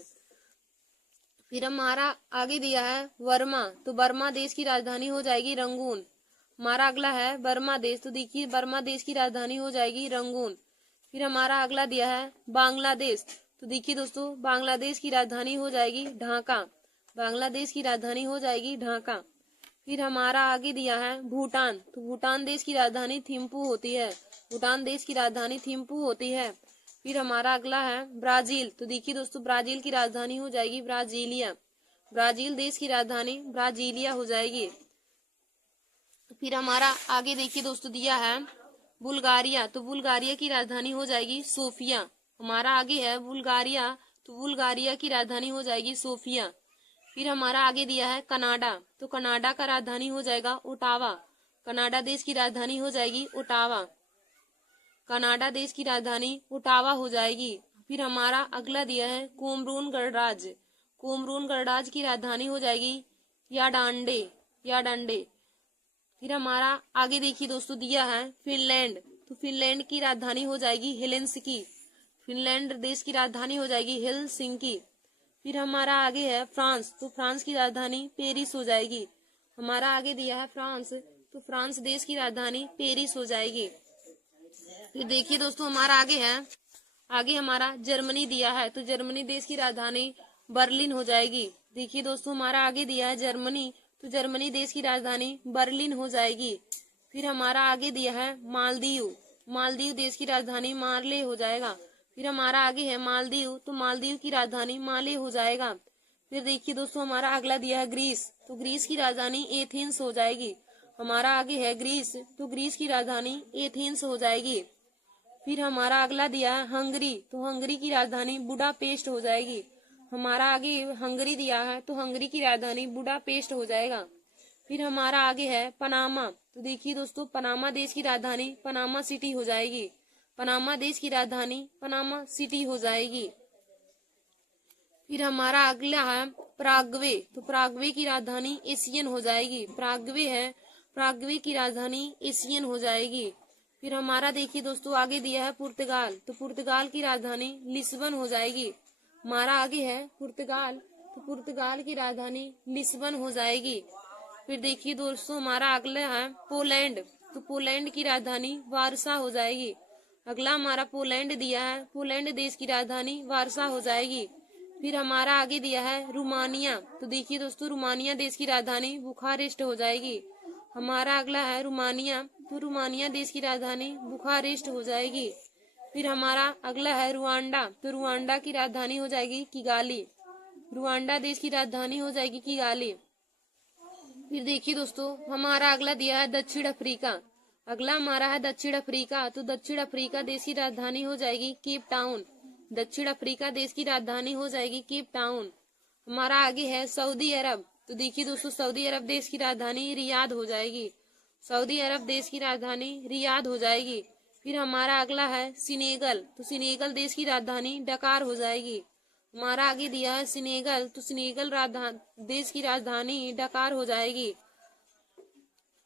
फिर हमारा आगे दिया है वर्मा। तो बर्मा देश की राजधानी हो जाएगी रंगून। हमारा अगला है बर्मा देश। तो देखिए, बर्मा देश की राजधानी हो जाएगी रंगून। फिर हमारा अगला दिया है बांग्लादेश। तो देखिए दोस्तों, बांग्लादेश की राजधानी हो जाएगी ढाका। बांग्लादेश की राजधानी हो जाएगी ढाका। फिर हमारा आगे दिया है भूटान। तो भूटान देश की राजधानी थिम्पू होती है। भूटान देश की राजधानी थिम्पू होती है। फिर हमारा अगला है ब्राजील। तो देखिए दोस्तों, ब्राजील की राजधानी हो जाएगी ब्राजीलिया। ब्राजील देश की राजधानी ब्राजीलिया हो जाएगी। फिर हमारा आगे देखिए दोस्तों दिया है बुल्गारिया। तो बुल्गारिया की राजधानी हो जाएगी सोफिया। हमारा आगे है बुल्गारिया। तो बुल्गारिया की राजधानी हो जाएगी सोफिया। फिर हमारा आगे दिया है कनाडा। तो कनाडा का राजधानी हो जाएगा ओटावा। कनाडा देश की राजधानी हो जाएगी ओटावा। कनाडा देश की राजधानी ओटावा हो जाएगी। फिर हमारा अगला दिया है कोमरून गणराज्य। कोमरून गणराज्य की राजधानी हो जाएगी याडांडे। याडांडे। फिर हमारा आगे देखिए दोस्तों दिया है फिनलैंड। तो फिनलैंड की राजधानी हो जाएगी हेलेंसिकी। फिनलैंड देश की राजधानी हो जाएगी हेलसिंकी। फिर हमारा आगे है फ्रांस। तो फ्रांस की राजधानी पेरिस हो जाएगी। हमारा आगे दिया है फ्रांस। तो फ्रांस देश की राजधानी पेरिस हो जाएगी। फिर देखिए दोस्तों, हमारा आगे है, आगे हमारा जर्मनी दिया है। तो जर्मनी देश की राजधानी बर्लिन हो जाएगी। देखिए दोस्तों, हमारा आगे दिया है जर्मनी। तो जर्मनी देश की राजधानी बर्लिन हो जाएगी। फिर हमारा आगे दिया है मालदीव। मालदीव देश की राजधानी माले हो जाएगा। फिर हमारा आगे है मालदीव। तो मालदीव की राजधानी माले हो जाएगा। फिर देखिए दोस्तों, हमारा अगला दिया है ग्रीस। तो ग्रीस की राजधानी एथेंस हो जाएगी। हमारा आगे है ग्रीस। तो ग्रीस की राजधानी एथेंस हो जाएगी। फिर हमारा अगला दिया है हंगरी। तो हंगरी की राजधानी बुडापेस्ट हो जाएगी। हमारा आगे हंगरी दिया है। तो हंगरी की राजधानी बुडापेस्ट हो जाएगा। फिर हमारा आगे है पनामा। तो देखिए दोस्तों, पनामा देश की राजधानी पनामा सिटी हो जाएगी। पनामा देश की राजधानी पनामा सिटी हो जाएगी। फिर हमारा अगला है प्रागवे। तो प्रागवे की राजधानी एशियन हो जाएगी। प्रागवे है, पराग्वे की राजधानी एशियन हो जाएगी। फिर हमारा देखिए दोस्तों आगे दिया है पुर्तगाल, तो पुर्तगाल की राजधानी लिस्बन हो जाएगी। हमारा आगे है पुर्तगाल, तो पुर्तगाल की राजधानी लिस्बन हो जाएगी। फिर देखिए दोस्तों हमारा अगला है पोलैंड, तो पोलैंड की राजधानी वारसा हो जाएगी। अगला हमारा पोलैंड दिया है, पोलैंड देश की राजधानी वारसा हो जाएगी। फिर हमारा आगे दिया है रोमानिया, तो देखिए दोस्तों रोमानिया देश की राजधानी बुखारेस्ट हो जाएगी। हमारा अगला है रोमानिया, तो रोमानिया देश की राजधानी बुखारेस्ट हो जाएगी। फिर हमारा अगला है रुआंडा, तो रुआंडा की राजधानी हो जाएगी किगाली। रुआंडा देश की राजधानी हो जाएगी किगाली। फिर देखिए दोस्तों हमारा अगला दिया है दक्षिण अफ्रीका। अगला हमारा है दक्षिण अफ्रीका, तो दक्षिण अफ्रीका देश की राजधानी हो जाएगी केप टाउन। दक्षिण अफ्रीका देश की राजधानी हो जाएगी केप टाउन। हमारा आगे है सऊदी अरब, तो देखिए दोस्तों सऊदी अरब देश की राजधानी रियाद हो जाएगी। सऊदी अरब देश की राजधानी रियाद हो जाएगी। फिर हमारा अगला है सिनेगल, तो सिनेगल देश की राजधानी डकार हो जाएगी। हमारा आगे दिया है सिनेगल, तो सिनेगल देश की राजधानी डकार हो जाएगी।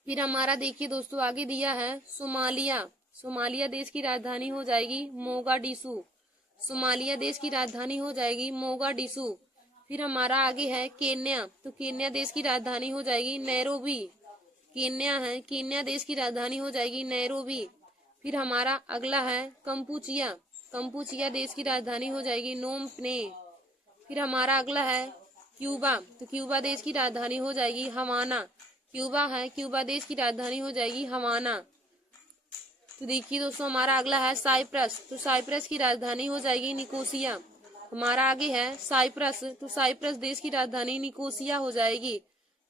फिर हमारा देखिए दोस्तों आगे दिया है सोमालिया, सोमालिया देश की राजधानी हो जाएगी मोगाडिशु। सोमालिया देश की राजधानी हो जाएगी मोगाडिशु। फिर हमारा आगे है केन्या, तो केन्या देश की राजधानी हो जाएगी नैरोबी। केन्या है, केन्या देश की राजधानी हो जाएगी नैरोबी। फिर हमारा अगला है कंपुचिया, कंपुचिया देश की राजधानी हो जाएगी नोम प्ने। फिर हमारा अगला है क्यूबा, तो क्यूबा देश की राजधानी हो जाएगी हवाना। क्यूबा है, क्यूबा देश की राजधानी हो जाएगी हवाना। तो देखिए दोस्तों हमारा अगला है साइप्रस, तो साइप्रस की राजधानी हो जाएगी निकोसिया। हमारा आगे है साइप्रस, तो साइप्रस देश की राजधानी निकोसिया हो जाएगी।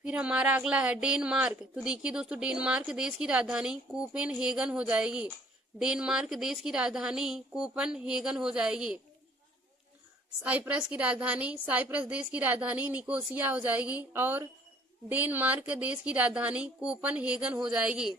फिर हमारा अगला है डेनमार्क, तो देखिए दोस्तों डेनमार्क देश की राजधानी कोपेनहेगन हो जाएगी। डेनमार्क देश की राजधानी कोपेनहेगन हो जाएगी। साइप्रस की राजधानी, साइप्रस देश की राजधानी निकोसिया हो जाएगी और डेनमार्क देश की राजधानी कोपेनहेगन हो जाएगी।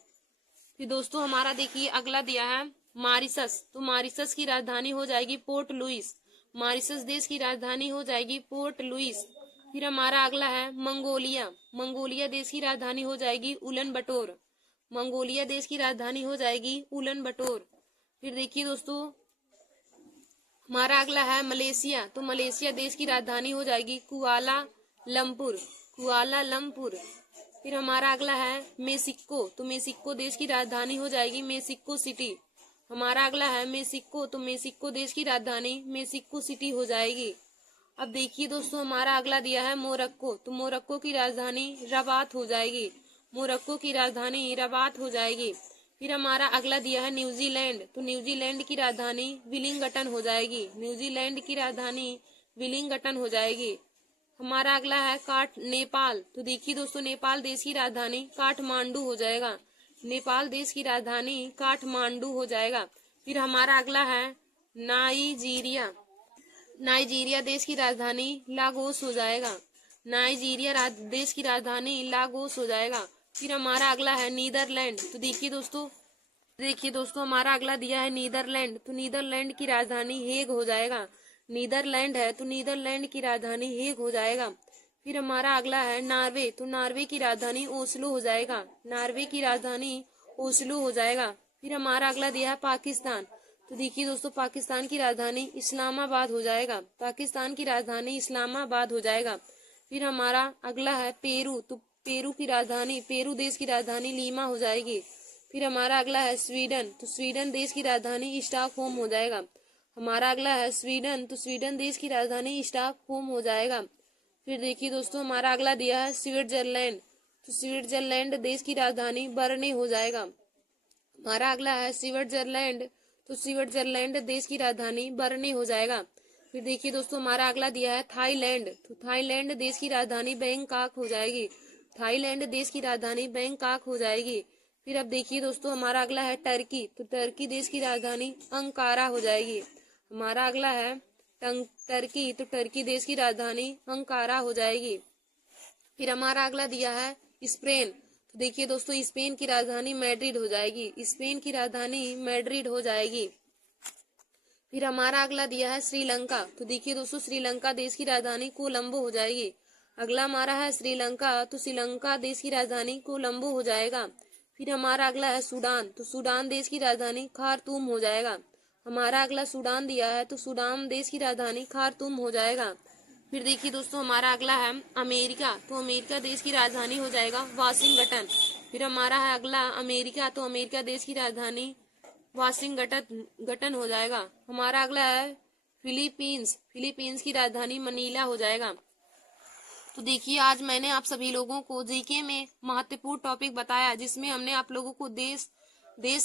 फिर दोस्तों हमारा देखिए अगला दिया है मॉरिशस, तो मॉरिशस की राजधानी हो जाएगी पोर्ट लुइस। मॉरिशस देश की राजधानी हो जाएगी पोर्ट लुइस। फिर हमारा अगला है मंगोलिया, मंगोलिया देश की राजधानी हो जाएगी उलन बटोर। मंगोलिया देश की राजधानी हो जाएगी उलन बटोर। फिर देखिए दोस्तों हमारा अगला है मलेशिया, तो मलेशिया देश की राजधानी हो जाएगी कुआला लंपुर। कुआला लंपुर। फिर हमारा अगला है मेक्सिको, तो मेक्सिको देश की राजधानी हो जाएगी मेक्सिको सिटी। हमारा अगला है मेक्सिको, तो मेक्सिको देश की राजधानी मेक्सिको सिटी हो जाएगी। अब देखिए दोस्तों हमारा अगला दिया है मोरक्को, तो मोरक्को की राजधानी रबात हो जाएगी। मोरक्को की राजधानी रबात हो जाएगी। फिर हमारा अगला दिया है न्यूजीलैंड, तो न्यूजीलैंड की राजधानी विलिंगटन हो जाएगी। न्यूजीलैंड की राजधानी विलिंगटन हो जाएगी। हमारा अगला है नेपाल, तो देखिए दोस्तों नेपाल देश की राजधानी काठमांडू हो जाएगा। नेपाल देश की राजधानी काठमांडू हो जाएगा। फिर हमारा अगला है नाइजीरिया, नाइजीरिया देश की राजधानी लागोस हो जाएगा। नाइजीरिया देश की राजधानी लागोस हो जाएगा। फिर हमारा अगला है नीदरलैंड, तो देखिए दोस्तों हमारा अगला दिया है नीदरलैंड, तो नीदरलैंड की राजधानी हेग हो जाएगा। नीदरलैंड है, तो नीदरलैंड की राजधानी हेग हो जाएगा। फिर हमारा अगला है नॉर्वे, तो नॉर्वे की राजधानी ओस्लो हो जाएगा। नॉर्वे की राजधानी ओस्लो हो जाएगा। फिर हमारा अगला दिया है पाकिस्तान, तो देखिए दोस्तों पाकिस्तान की राजधानी इस्लामाबाद हो जाएगा। पाकिस्तान की राजधानी इस्लामाबाद हो जाएगा। फिर हमारा अगला है पेरू, तो पेरू की राजधानी, पेरू देश की राजधानी लीमा हो जाएगी। फिर हमारा अगला है स्वीडन, तो स्वीडन देश की राजधानी स्टॉकहोम हो जाएगा। हमारा अगला है स्वीडन, तो स्वीडन देश की राजधानी स्टॉकहोम हो जाएगा। फिर देखिए दोस्तों हमारा अगला दिया है स्विट्जरलैंड, तो स्विट्जरलैंड देश की राजधानी बर्ने हो जाएगा। हमारा अगला है स्विट्जरलैंड, तो स्विट्जरलैंड देश की राजधानी बर्ने हो जाएगा। फिर देखिए दोस्तों हमारा अगला दिया है थाईलैंड, तो थाईलैंड देश की राजधानी बैंकॉक हो जाएगी। थाईलैंड देश की राजधानी बैंकॉक हो जाएगी। फिर अब देखिए दोस्तों हमारा अगला है टर्की, तो टर्की देश की राजधानी अंकारा हो जाएगी। हमारा अगला है टर्की, तो टर्की देश की राजधानी अंकारा हो जाएगी। फिर हमारा अगला दिया है स्पेन, तो देखिए दोस्तों स्पेन की राजधानी मैड्रिड हो जाएगी। स्पेन की राजधानी मैड्रिड हो जाएगी। फिर हमारा अगला दिया है श्रीलंका, तो देखिए दोस्तों श्रीलंका देश की राजधानी कोलंबो हो जाएगी। अगला हमारा है श्रीलंका, तो श्रीलंका देश की राजधानी कोलंबो हो जाएगा। फिर हमारा अगला है सूडान, तो सूडान देश की राजधानी खार्तूम हो जाएगा। हमारा अगला सूडान दिया है, तो सूडान देश की राजधानी खार्तूम हो जाएगा। फिर देखिए दोस्तों हमारा अगला है अमेरिका, तो अमेरिका देश की राजधानी हो जाएगा वाशिंगटन। फिर हमारा है अगला अमेरिका, तो अमेरिका देश की राजधानी वाशिंगटन हो जाएगा। हमारा अगला है फिलीपींस, फिलीपींस की राजधानी मनीला हो जाएगा। तो देखिए आज मैंने आप सभी लोगों को जीके में महत्वपूर्ण टॉपिक बताया, जिसमें हमने आप लोगों को देश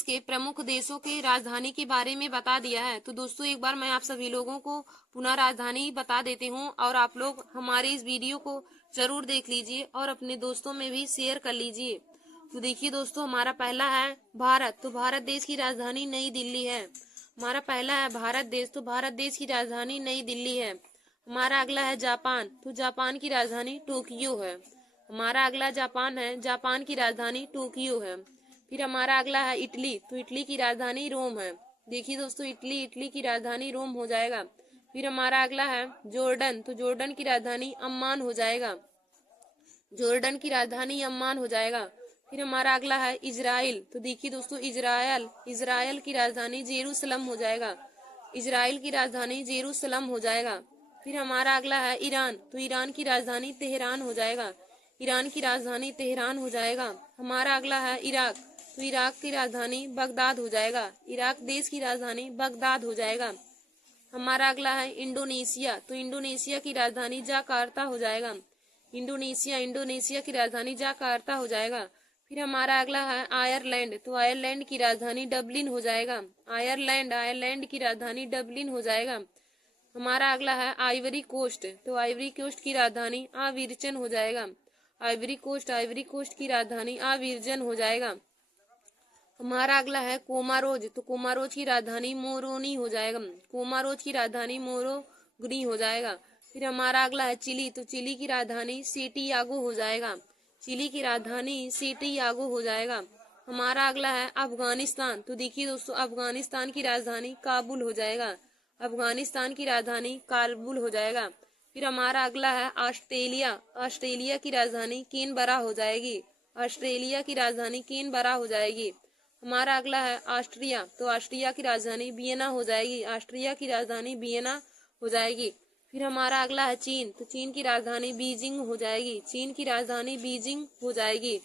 के प्रमुख देशों के राजधानी के बारे में बता दिया है। तो दोस्तों एक बार मैं आप सभी लोगों को पुनः राजधानी बता देती हूँ, और आप लोग हमारे इस वीडियो को जरूर देख लीजिए और अपने दोस्तों में भी शेयर कर लीजिए। तो देखिए दोस्तों हमारा पहला है भारत, तो भारत देश की राजधानी नई दिल्ली है। हमारा पहला है भारत देश, तो भारत देश की राजधानी नई दिल्ली है। हमारा अगला है जापान, तो जापान की राजधानी टोक्यो है। हमारा अगला जापान है, जापान की राजधानी टोक्यो है। फिर हमारा अगला है इटली, तो इटली की राजधानी रोम है। देखिए दोस्तों इटली की राजधानी रोम हो जाएगा। फिर हमारा अगला है जॉर्डन, तो जॉर्डन की राजधानी अम्मान हो जाएगा। जॉर्डन की राजधानी अम्मान हो जाएगा। फिर हमारा अगला है इजराइल, तो देखिए दोस्तों इजराइल की राजधानी जेरूसलम हो जाएगा। इजराइल की राजधानी जेरूसलम हो जाएगा। फिर हमारा अगला है ईरान, तो ईरान की राजधानी तेहरान हो जाएगा। ईरान की राजधानी तेहरान हो जाएगा। हमारा अगला है इराक, तो इराक की राजधानी बगदाद हो जाएगा। इराक देश की राजधानी बगदाद हो जाएगा। हमारा अगला है इंडोनेशिया, तो इंडोनेशिया की राजधानी जाकार्ता हो जाएगा। इंडोनेशिया की राजधानी जाकार्ता हो जाएगा। फिर हमारा अगला है आयरलैंड, तो आयरलैंड की राजधानी डबलिन हो जाएगा। आयरलैंड की राजधानी डबलिन हो जाएगा। हमारा अगला है आइवरी कोस्ट, तो आइवरी कोस्ट की राजधानी आविरचन हो जाएगा। आइवरी कोस्ट की राजधानी आविरजन हो जाएगा। हमारा अगला है कोमारोज, तो कोमारोज की राजधानी मोरोनी हो जाएगा। कोमारोज की राजधानी मोरोगनी हो जाएगा। फिर हमारा अगला है चिली, तो चिली की राजधानी सेंटियागो हो जाएगा। चिली की राजधानी सेंटियागो हो जाएगा। हमारा अगला है अफगानिस्तान, तो देखिए दोस्तों अफगानिस्तान की राजधानी काबुल हो जाएगा। अफगानिस्तान की राजधानी काबुल हो जाएगा। फिर हमारा अगला है ऑस्ट्रेलिया, ऑस्ट्रेलिया की राजधानी कैनबरा हो जाएगी। ऑस्ट्रेलिया की राजधानी कैनबरा हो जाएगी। हमारा अगला है ऑस्ट्रिया, तो ऑस्ट्रिया की राजधानी वियना हो जाएगी। ऑस्ट्रिया की राजधानी वियना हो जाएगी। फिर हमारा अगला है चीन, तो चीन की राजधानी बीजिंग हो जाएगी। चीन की राजधानी बीजिंग हो जाएगी।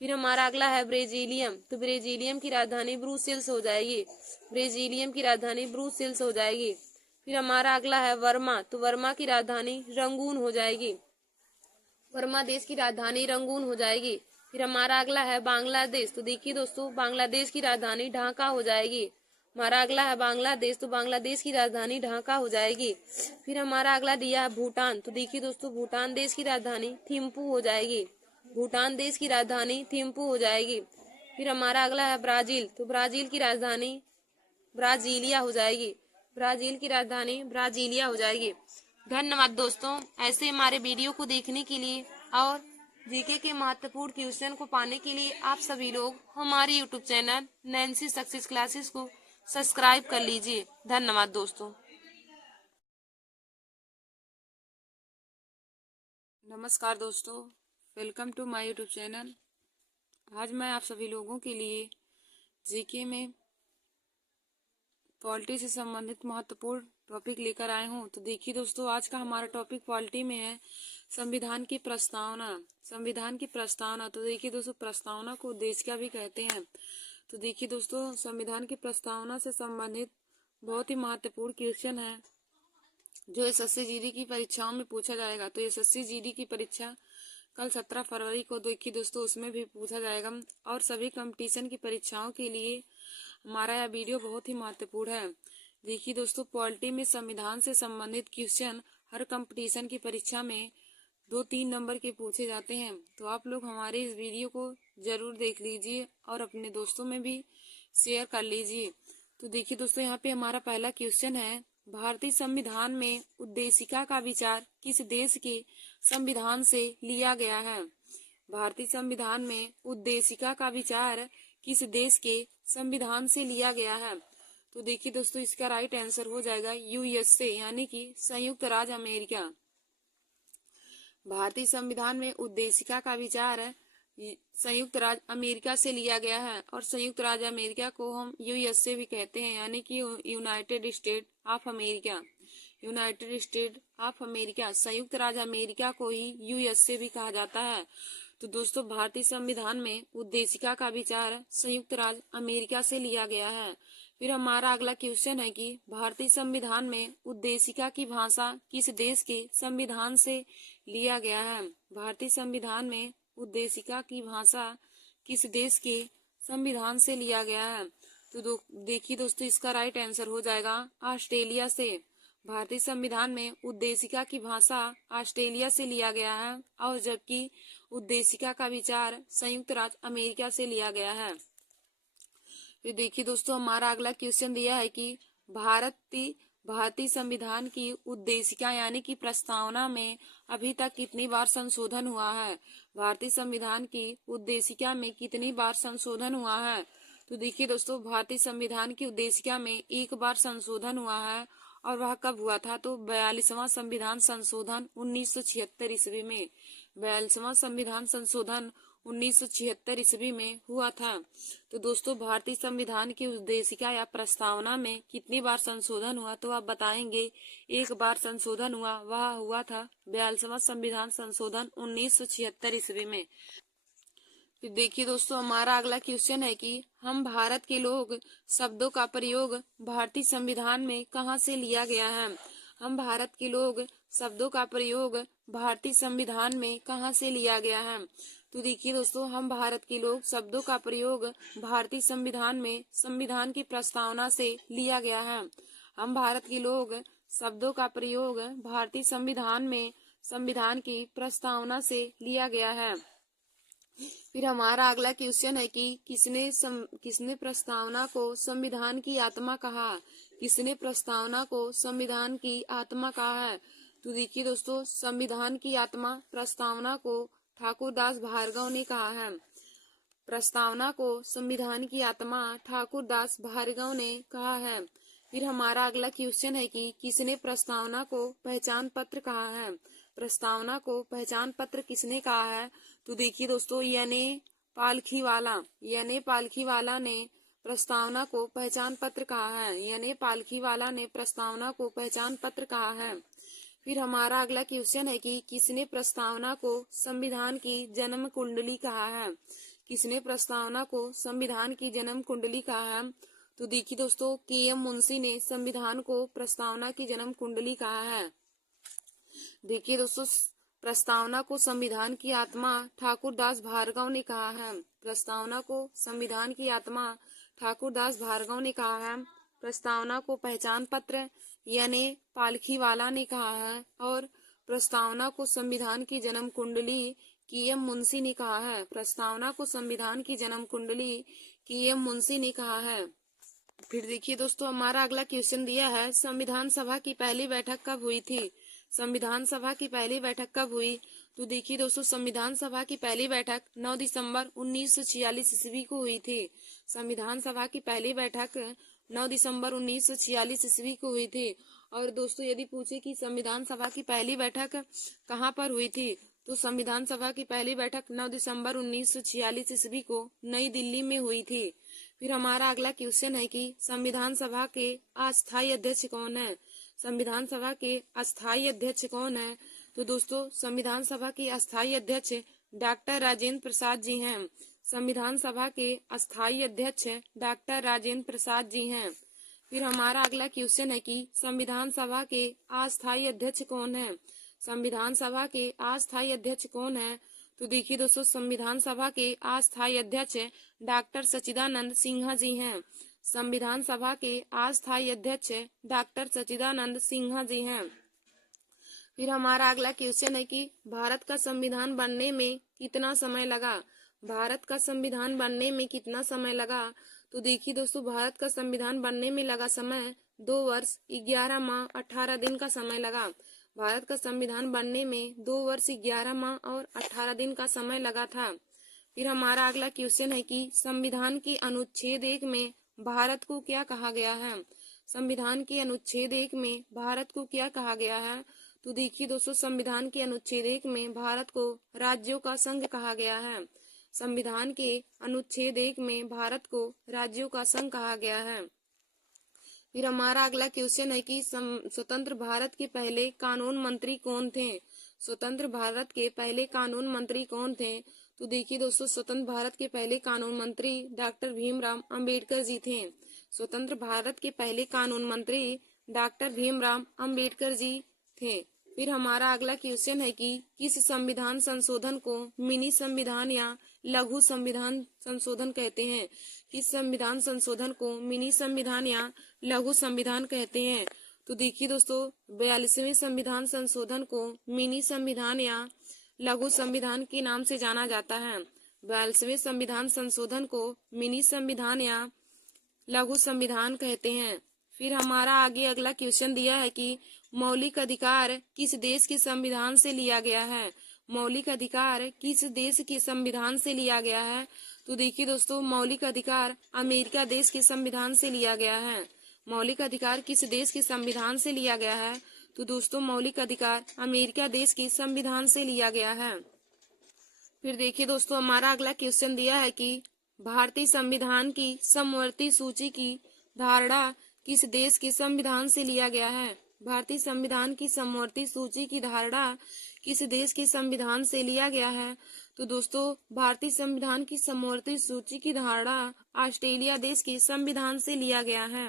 फिर हमारा अगला है ब्राजीलियम, तो ब्राजीलियम की राजधानी ब्रुसेल्स हो जाएगी। ब्राजीलियम की राजधानी ब्रुसेल्स हो जाएगी। फिर हमारा अगला है वर्मा, तो वर्मा की राजधानी रंगून हो जाएगी। वर्मा देश की राजधानी रंगून हो जाएगी। फिर हमारा अगला है बांग्लादेश, तो देखिए दोस्तों बांग्लादेश की राजधानी ढाका हो जाएगी। हमारा अगला है बांग्लादेश, तो बांग्लादेश की राजधानी ढाका हो जाएगी। फिर हमारा अगला दिया है भूटान, तो देखिए दोस्तों भूटान देश की राजधानी थिम्पू हो जाएगी। भूटान देश की राजधानी थिम्पू हो जाएगी। फिर हमारा अगला है ब्राजील, तो ब्राजील की राजधानी ब्राजीलिया हो जाएगी। ब्राजील की राजधानी ब्राजीलिया हो जाएगी। धन्यवाद दोस्तों, ऐसे हमारे वीडियो को देखने के लिए और जीके के महत्वपूर्ण क्वेश्चन को पाने के लिए आप सभी लोग हमारे YouTube channel Nancy success classes को सब्सक्राइब कर लीजिए। धन्यवाद दोस्तों। नमस्कार दोस्तों, welcome to my YouTube channel. आज मैं आप सभी लोगों के लिए जीके में पॉलिटी से संबंधित महत्वपूर्ण टॉपिक लेकर आए हूँ। तो देखिए दोस्तों आज का हमारा टॉपिक पॉलिटी में है संविधान की प्रस्तावना। संविधान की प्रस्तावना, तो देखिए दोस्तों प्रस्तावना को उद्देशिका भी कहते हैं। तो देखिए दोस्तों संविधान की प्रस्तावना से संबंधित बहुत ही महत्वपूर्ण क्वेश्चन है जो एसएससी जीडी की परीक्षाओं में पूछा जाएगा। तो एसएससी जीडी की परीक्षा कल 17 फरवरी को देखिए दोस्तों उसमें भी पूछा जाएगा। और सभी कंपटीशन की परीक्षाओं के लिए हमारा यह वीडियो बहुत ही महत्वपूर्ण है। देखिए दोस्तों पॉलिटी में संविधान से संबंधित क्वेश्चन हर कंपटीशन की परीक्षा में 2-3 नंबर के पूछे जाते हैं। तो आप लोग हमारे इस वीडियो को जरूर देख लीजिए और अपने दोस्तों में भी शेयर कर लीजिए। तो देखिए दोस्तों यहाँ पे हमारा पहला क्वेश्चन है, भारतीय संविधान में उद्देशिका का विचार किस देश के संविधान से लिया गया है? भारतीय संविधान में उद्देशिका का विचार किस देश के संविधान से लिया गया है? तो देखिए दोस्तों इसका राइट आंसर हो जाएगा यूएसए यानी कि संयुक्त राज्य अमेरिका। भारतीय संविधान में उद्देशिका का विचार संयुक्त राज्य अमेरिका से लिया गया है और संयुक्त राज्य अमेरिका को हम यूएसए भी कहते हैं, यानी कि United state of America. United state of America, संयुक्त राज्य अमेरिका को ही यूएसए भी कहा जाता है। तो दोस्तों, भारतीय संविधान में उद्देशिका का विचार संयुक्त राज्य अमेरिका से लिया गया है। फिर हमारा अगला क्वेश्चन है कि भारतीय संविधान में उद्देशिका की भाषा किस देश के संविधान से लिया गया है। भारतीय संविधान में उद्देशिका की भाषा किस देश के संविधान से लिया गया है। तो देखिए दोस्तों, इसका राइट आंसर हो जाएगा ऑस्ट्रेलिया से। भारतीय संविधान में उद्देशिका की भाषा ऑस्ट्रेलिया से लिया गया है और जबकि उद्देशिका का विचार संयुक्त राज्य अमेरिका से लिया गया है। फिर देखिए दोस्तों, हमारा अगला क्वेश्चन दिया है कि भारतीय संविधान की उद्देशिका यानी कि प्रस्तावना में अभी तक कितनी बार संशोधन हुआ है। भारतीय संविधान की उद्देशिका में कितनी बार संशोधन हुआ है। तो देखिए दोस्तों, भारतीय संविधान की उद्देशिका में एक बार संशोधन हुआ है और वह कब हुआ था, तो 42वां संविधान संशोधन 1976 ईस्वी में। 42वां संविधान संशोधन 1976 ईस्वी में हुआ था। तो दोस्तों, भारतीय संविधान की उद्देशिका या प्रस्तावना में कितनी बार संशोधन हुआ, तो आप बताएंगे एक बार संशोधन हुआ, वह हुआ था 42वां संविधान संशोधन 1976 ईस्वी में। फिर देखिए दोस्तों, हमारा अगला क्वेश्चन है कि हम भारत के लोग शब्दों का प्रयोग भारतीय संविधान में कहां से लिया गया है। हम भारत के लोग शब्दों का प्रयोग भारतीय संविधान में कहां से लिया गया है। तो देखिए दोस्तों, हम भारत के लोग शब्दों का प्रयोग भारतीय संविधान में संविधान की प्रस्तावना से लिया गया है। हम भारत के लोग शब्दों का प्रयोग भारतीय संविधान में संविधान की प्रस्तावना से लिया गया है। फिर हमारा अगला क्वेश्चन है कि किसने प्रस्तावना को संविधान की आत्मा कहा। किसने प्रस्तावना को संविधान की आत्मा कहा है। तो देखिए दोस्तों, संविधान की आत्मा प्रस्तावना को ठाकुर दास भार्गव ने कहा है। प्रस्तावना को संविधान की आत्मा ठाकुर दास भार्गव ने कहा है। फिर हमारा अगला क्वेश्चन है कि किसने प्रस्तावना को पहचान पत्र कहा है। प्रस्तावना को पहचान पत्र किसने कहा है। तो देखिए दोस्तों, यानी पालखीवाला ने प्रस्तावना को पहचान पत्र कहा है। यानी पालखीवाला ने प्रस्तावना को पहचान पत्र कहा है। फिर हमारा अगला क्वेश्चन है कि किसने प्रस्तावना को संविधान की जन्म कुंडली कहा है। किसने प्रस्तावना को संविधान की जन्म कुंडली कहा है। तो देखिए दोस्तों, के.एम. मुंशी ने संविधान को प्रस्तावना की जन्म कुंडली कहा है। देखिए दोस्तों, प्रस्तावना को संविधान की आत्मा ठाकुर दास भार्गव ने कहा है। प्रस्तावना को संविधान की आत्मा ठाकुर दास भार्गव ने कहा है। प्रस्तावना को पहचान पत्र यानी पालखीवाला ने कहा है और प्रस्तावना को संविधान की जन्म कुंडली के.एम. मुंशी ने कहा है। प्रस्तावना को संविधान की जन्म कुंडली के.एम. मुंशी ने कहा है। फिर देखिए दोस्तों, हमारा अगला क्वेश्चन दिया है संविधान सभा की पहली बैठक कब हुई थी। संविधान सभा की पहली बैठक कब हुई। तो देखिए दोस्तों, संविधान सभा की पहली बैठक 9 दिसंबर 1946 ईस्वी को हुई थी। संविधान सभा की पहली बैठक 9 दिसंबर 1946 ईस्वी को हुई थी। और दोस्तों, यदि पूछे कि संविधान सभा की पहली बैठक कहाँ पर हुई थी, तो संविधान सभा की पहली बैठक 9 दिसंबर 1946 ईस्वी को नई दिल्ली में हुई थी। फिर हमारा अगला क्वेश्चन है कि संविधान सभा के अस्थायी अध्यक्ष कौन है। संविधान सभा के अस्थायी अध्यक्ष कौन है। तो दोस्तों, संविधान सभा के अस्थायी अध्यक्ष डॉक्टर राजेंद्र प्रसाद जी हैं। संविधान सभा के अस्थायी अध्यक्ष डॉक्टर राजेंद्र प्रसाद जी हैं। फिर हमारा अगला क्वेश्चन है कि संविधान सभा के अस्थायी अध्यक्ष कौन है। संविधान सभा के अस्थायी अध्यक्ष कौन है। तो देखिए दोस्तों, संविधान सभा के अस्थायी अध्यक्ष डॉक्टर सच्चिदानंद सिन्हा जी हैं। संविधान सभा के अस्थायी अध्यक्ष डॉक्टर सच्चिदानंद सिन्हा जी हैं। फिर हमारा अगला क्वेश्चन है कि भारत का संविधान बनने में कितना समय लगा। भारत का संविधान बनने में कितना समय लगा। तो देखिए दोस्तों, भारत का संविधान बनने में लगा समय 2 वर्ष 11 माह 18 दिन का समय लगा। भारत का संविधान बनने में 2 वर्ष 11 माह और 18 दिन का समय लगा था। फिर हमारा अगला क्वेश्चन है कि संविधान के अनुच्छेद 1 में भारत को क्या कहा गया है। संविधान के अनुच्छेद 1 में भारत को क्या कहा गया है। तो देखिए दोस्तों, संविधान के अनुच्छेद 1 में भारत को राज्यों का संघ कहा गया है। संविधान के अनुच्छेद 1 में भारत को राज्यों का संघ कहा गया है। फिर हमारा अगला क्वेश्चन है कि स्वतंत्र भारत के पहले कानून मंत्री कौन थे। स्वतंत्र भारत के पहले कानून मंत्री कौन थे। तो देखिए दोस्तों, स्वतंत्र भारत के पहले कानून मंत्री डॉक्टर भीमराव अंबेडकर जी थे। स्वतंत्र भारत के पहले कानून मंत्री डॉक्टर भीमराव अंबेडकर जी थे। फिर हमारा अगला क्वेश्चन है कि किस संविधान संशोधन को मिनी संविधान या लघु संविधान संशोधन कहते हैं। किस संविधान संशोधन को मिनी संविधान या लघु संविधान कहते हैं। तो देखिए दोस्तों, 42वें संविधान संशोधन को मिनी संविधान या लघु संविधान के नाम से जाना जाता है। 42वें संविधान संशोधन को मिनी संविधान या लघु संविधान कहते हैं। फिर हमारा आगे अगला क्वेश्चन दिया है कि मौलिक अधिकार किस देश के संविधान से लिया गया है। मौलिक अधिकार किस देश के संविधान से लिया गया है। तो देखिए दोस्तों, मौलिक अधिकार अमेरिका देश के संविधान से लिया गया है। मौलिक अधिकार किस देश के संविधान से लिया गया है। तो दोस्तों, मौलिक अधिकार अमेरिका देश के संविधान से लिया गया है। फिर देखिए दोस्तों, हमारा अगला क्वेश्चन दिया है कि भारतीय संविधान की समवर्ती सूची की धारणा किस देश के संविधान से लिया गया है। भारतीय संविधान की समवर्ती सूची की धारणा किस देश के संविधान से लिया गया है। तो दोस्तों, भारतीय संविधान की समवर्ती सूची की धारणा ऑस्ट्रेलिया देश के संविधान से लिया गया है।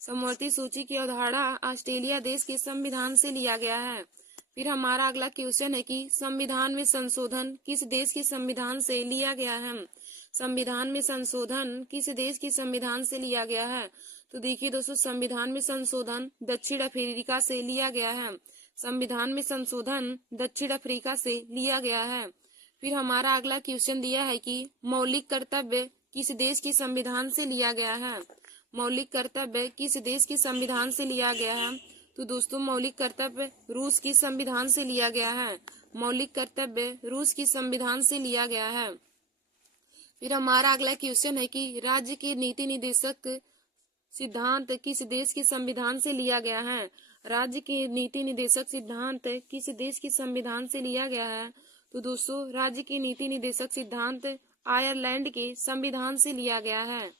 समवर्ती सूची की अवधारणा ऑस्ट्रेलिया देश के संविधान से लिया गया है। फिर हमारा अगला क्वेश्चन है कि संविधान में संशोधन किस देश के संविधान से लिया गया है। संविधान में संशोधन किस देश के संविधान से लिया गया है। तो देखिए दोस्तों, संविधान में संशोधन दक्षिण अफ्रीका से लिया गया है। संविधान में संशोधन दक्षिण अफ्रीका से लिया गया है। फिर हमारा अगला क्वेश्चन दिया है कि मौलिक कर्तव्य किस देश के संविधान से लिया गया है। मौलिक कर्तव्य किस देश के संविधान से लिया गया है। तो दोस्तों, मौलिक कर्तव्य रूस के संविधान से लिया गया है। मौलिक कर्तव्य रूस के संविधान से लिया गया है। फिर हमारा अगला क्वेश्चन है कि राज्य के नीति निर्देशक सिद्धांत किस देश के संविधान से लिया गया है। राज्य के नीति निर्देशक सिद्धांत किस देश के संविधान से लिया गया है। तो दोस्तों, राज्य के नीति निर्देशक सिद्धांत आयरलैंड के संविधान से लिया गया है।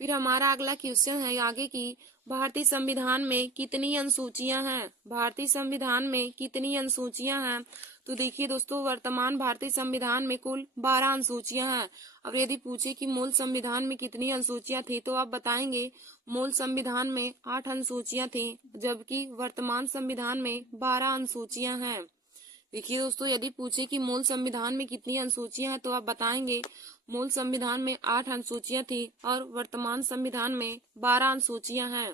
फिर हमारा अगला क्वेश्चन है आगे की भारतीय संविधान में कितनी अनुसूचियां हैं। भारतीय संविधान में कितनी अनुसूचियां हैं। तो देखिए दोस्तों, वर्तमान भारतीय संविधान में कुल 12 अनुसूचियां हैं। अब यदि पूछे कि मूल संविधान में कितनी अनुसूचियां थी, तो आप बताएंगे मूल संविधान में 8 अनुसूचियां थी, जबकि वर्तमान संविधान में 12 अनुसूचियां हैं। देखिए दोस्तों, यदि पूछे कि मूल संविधान में कितनी अनुसूचियां हैं, तो आप बताएंगे मूल संविधान में 8 अनुसूचियां थी और वर्तमान संविधान में 12 अनुसूचियां हैं।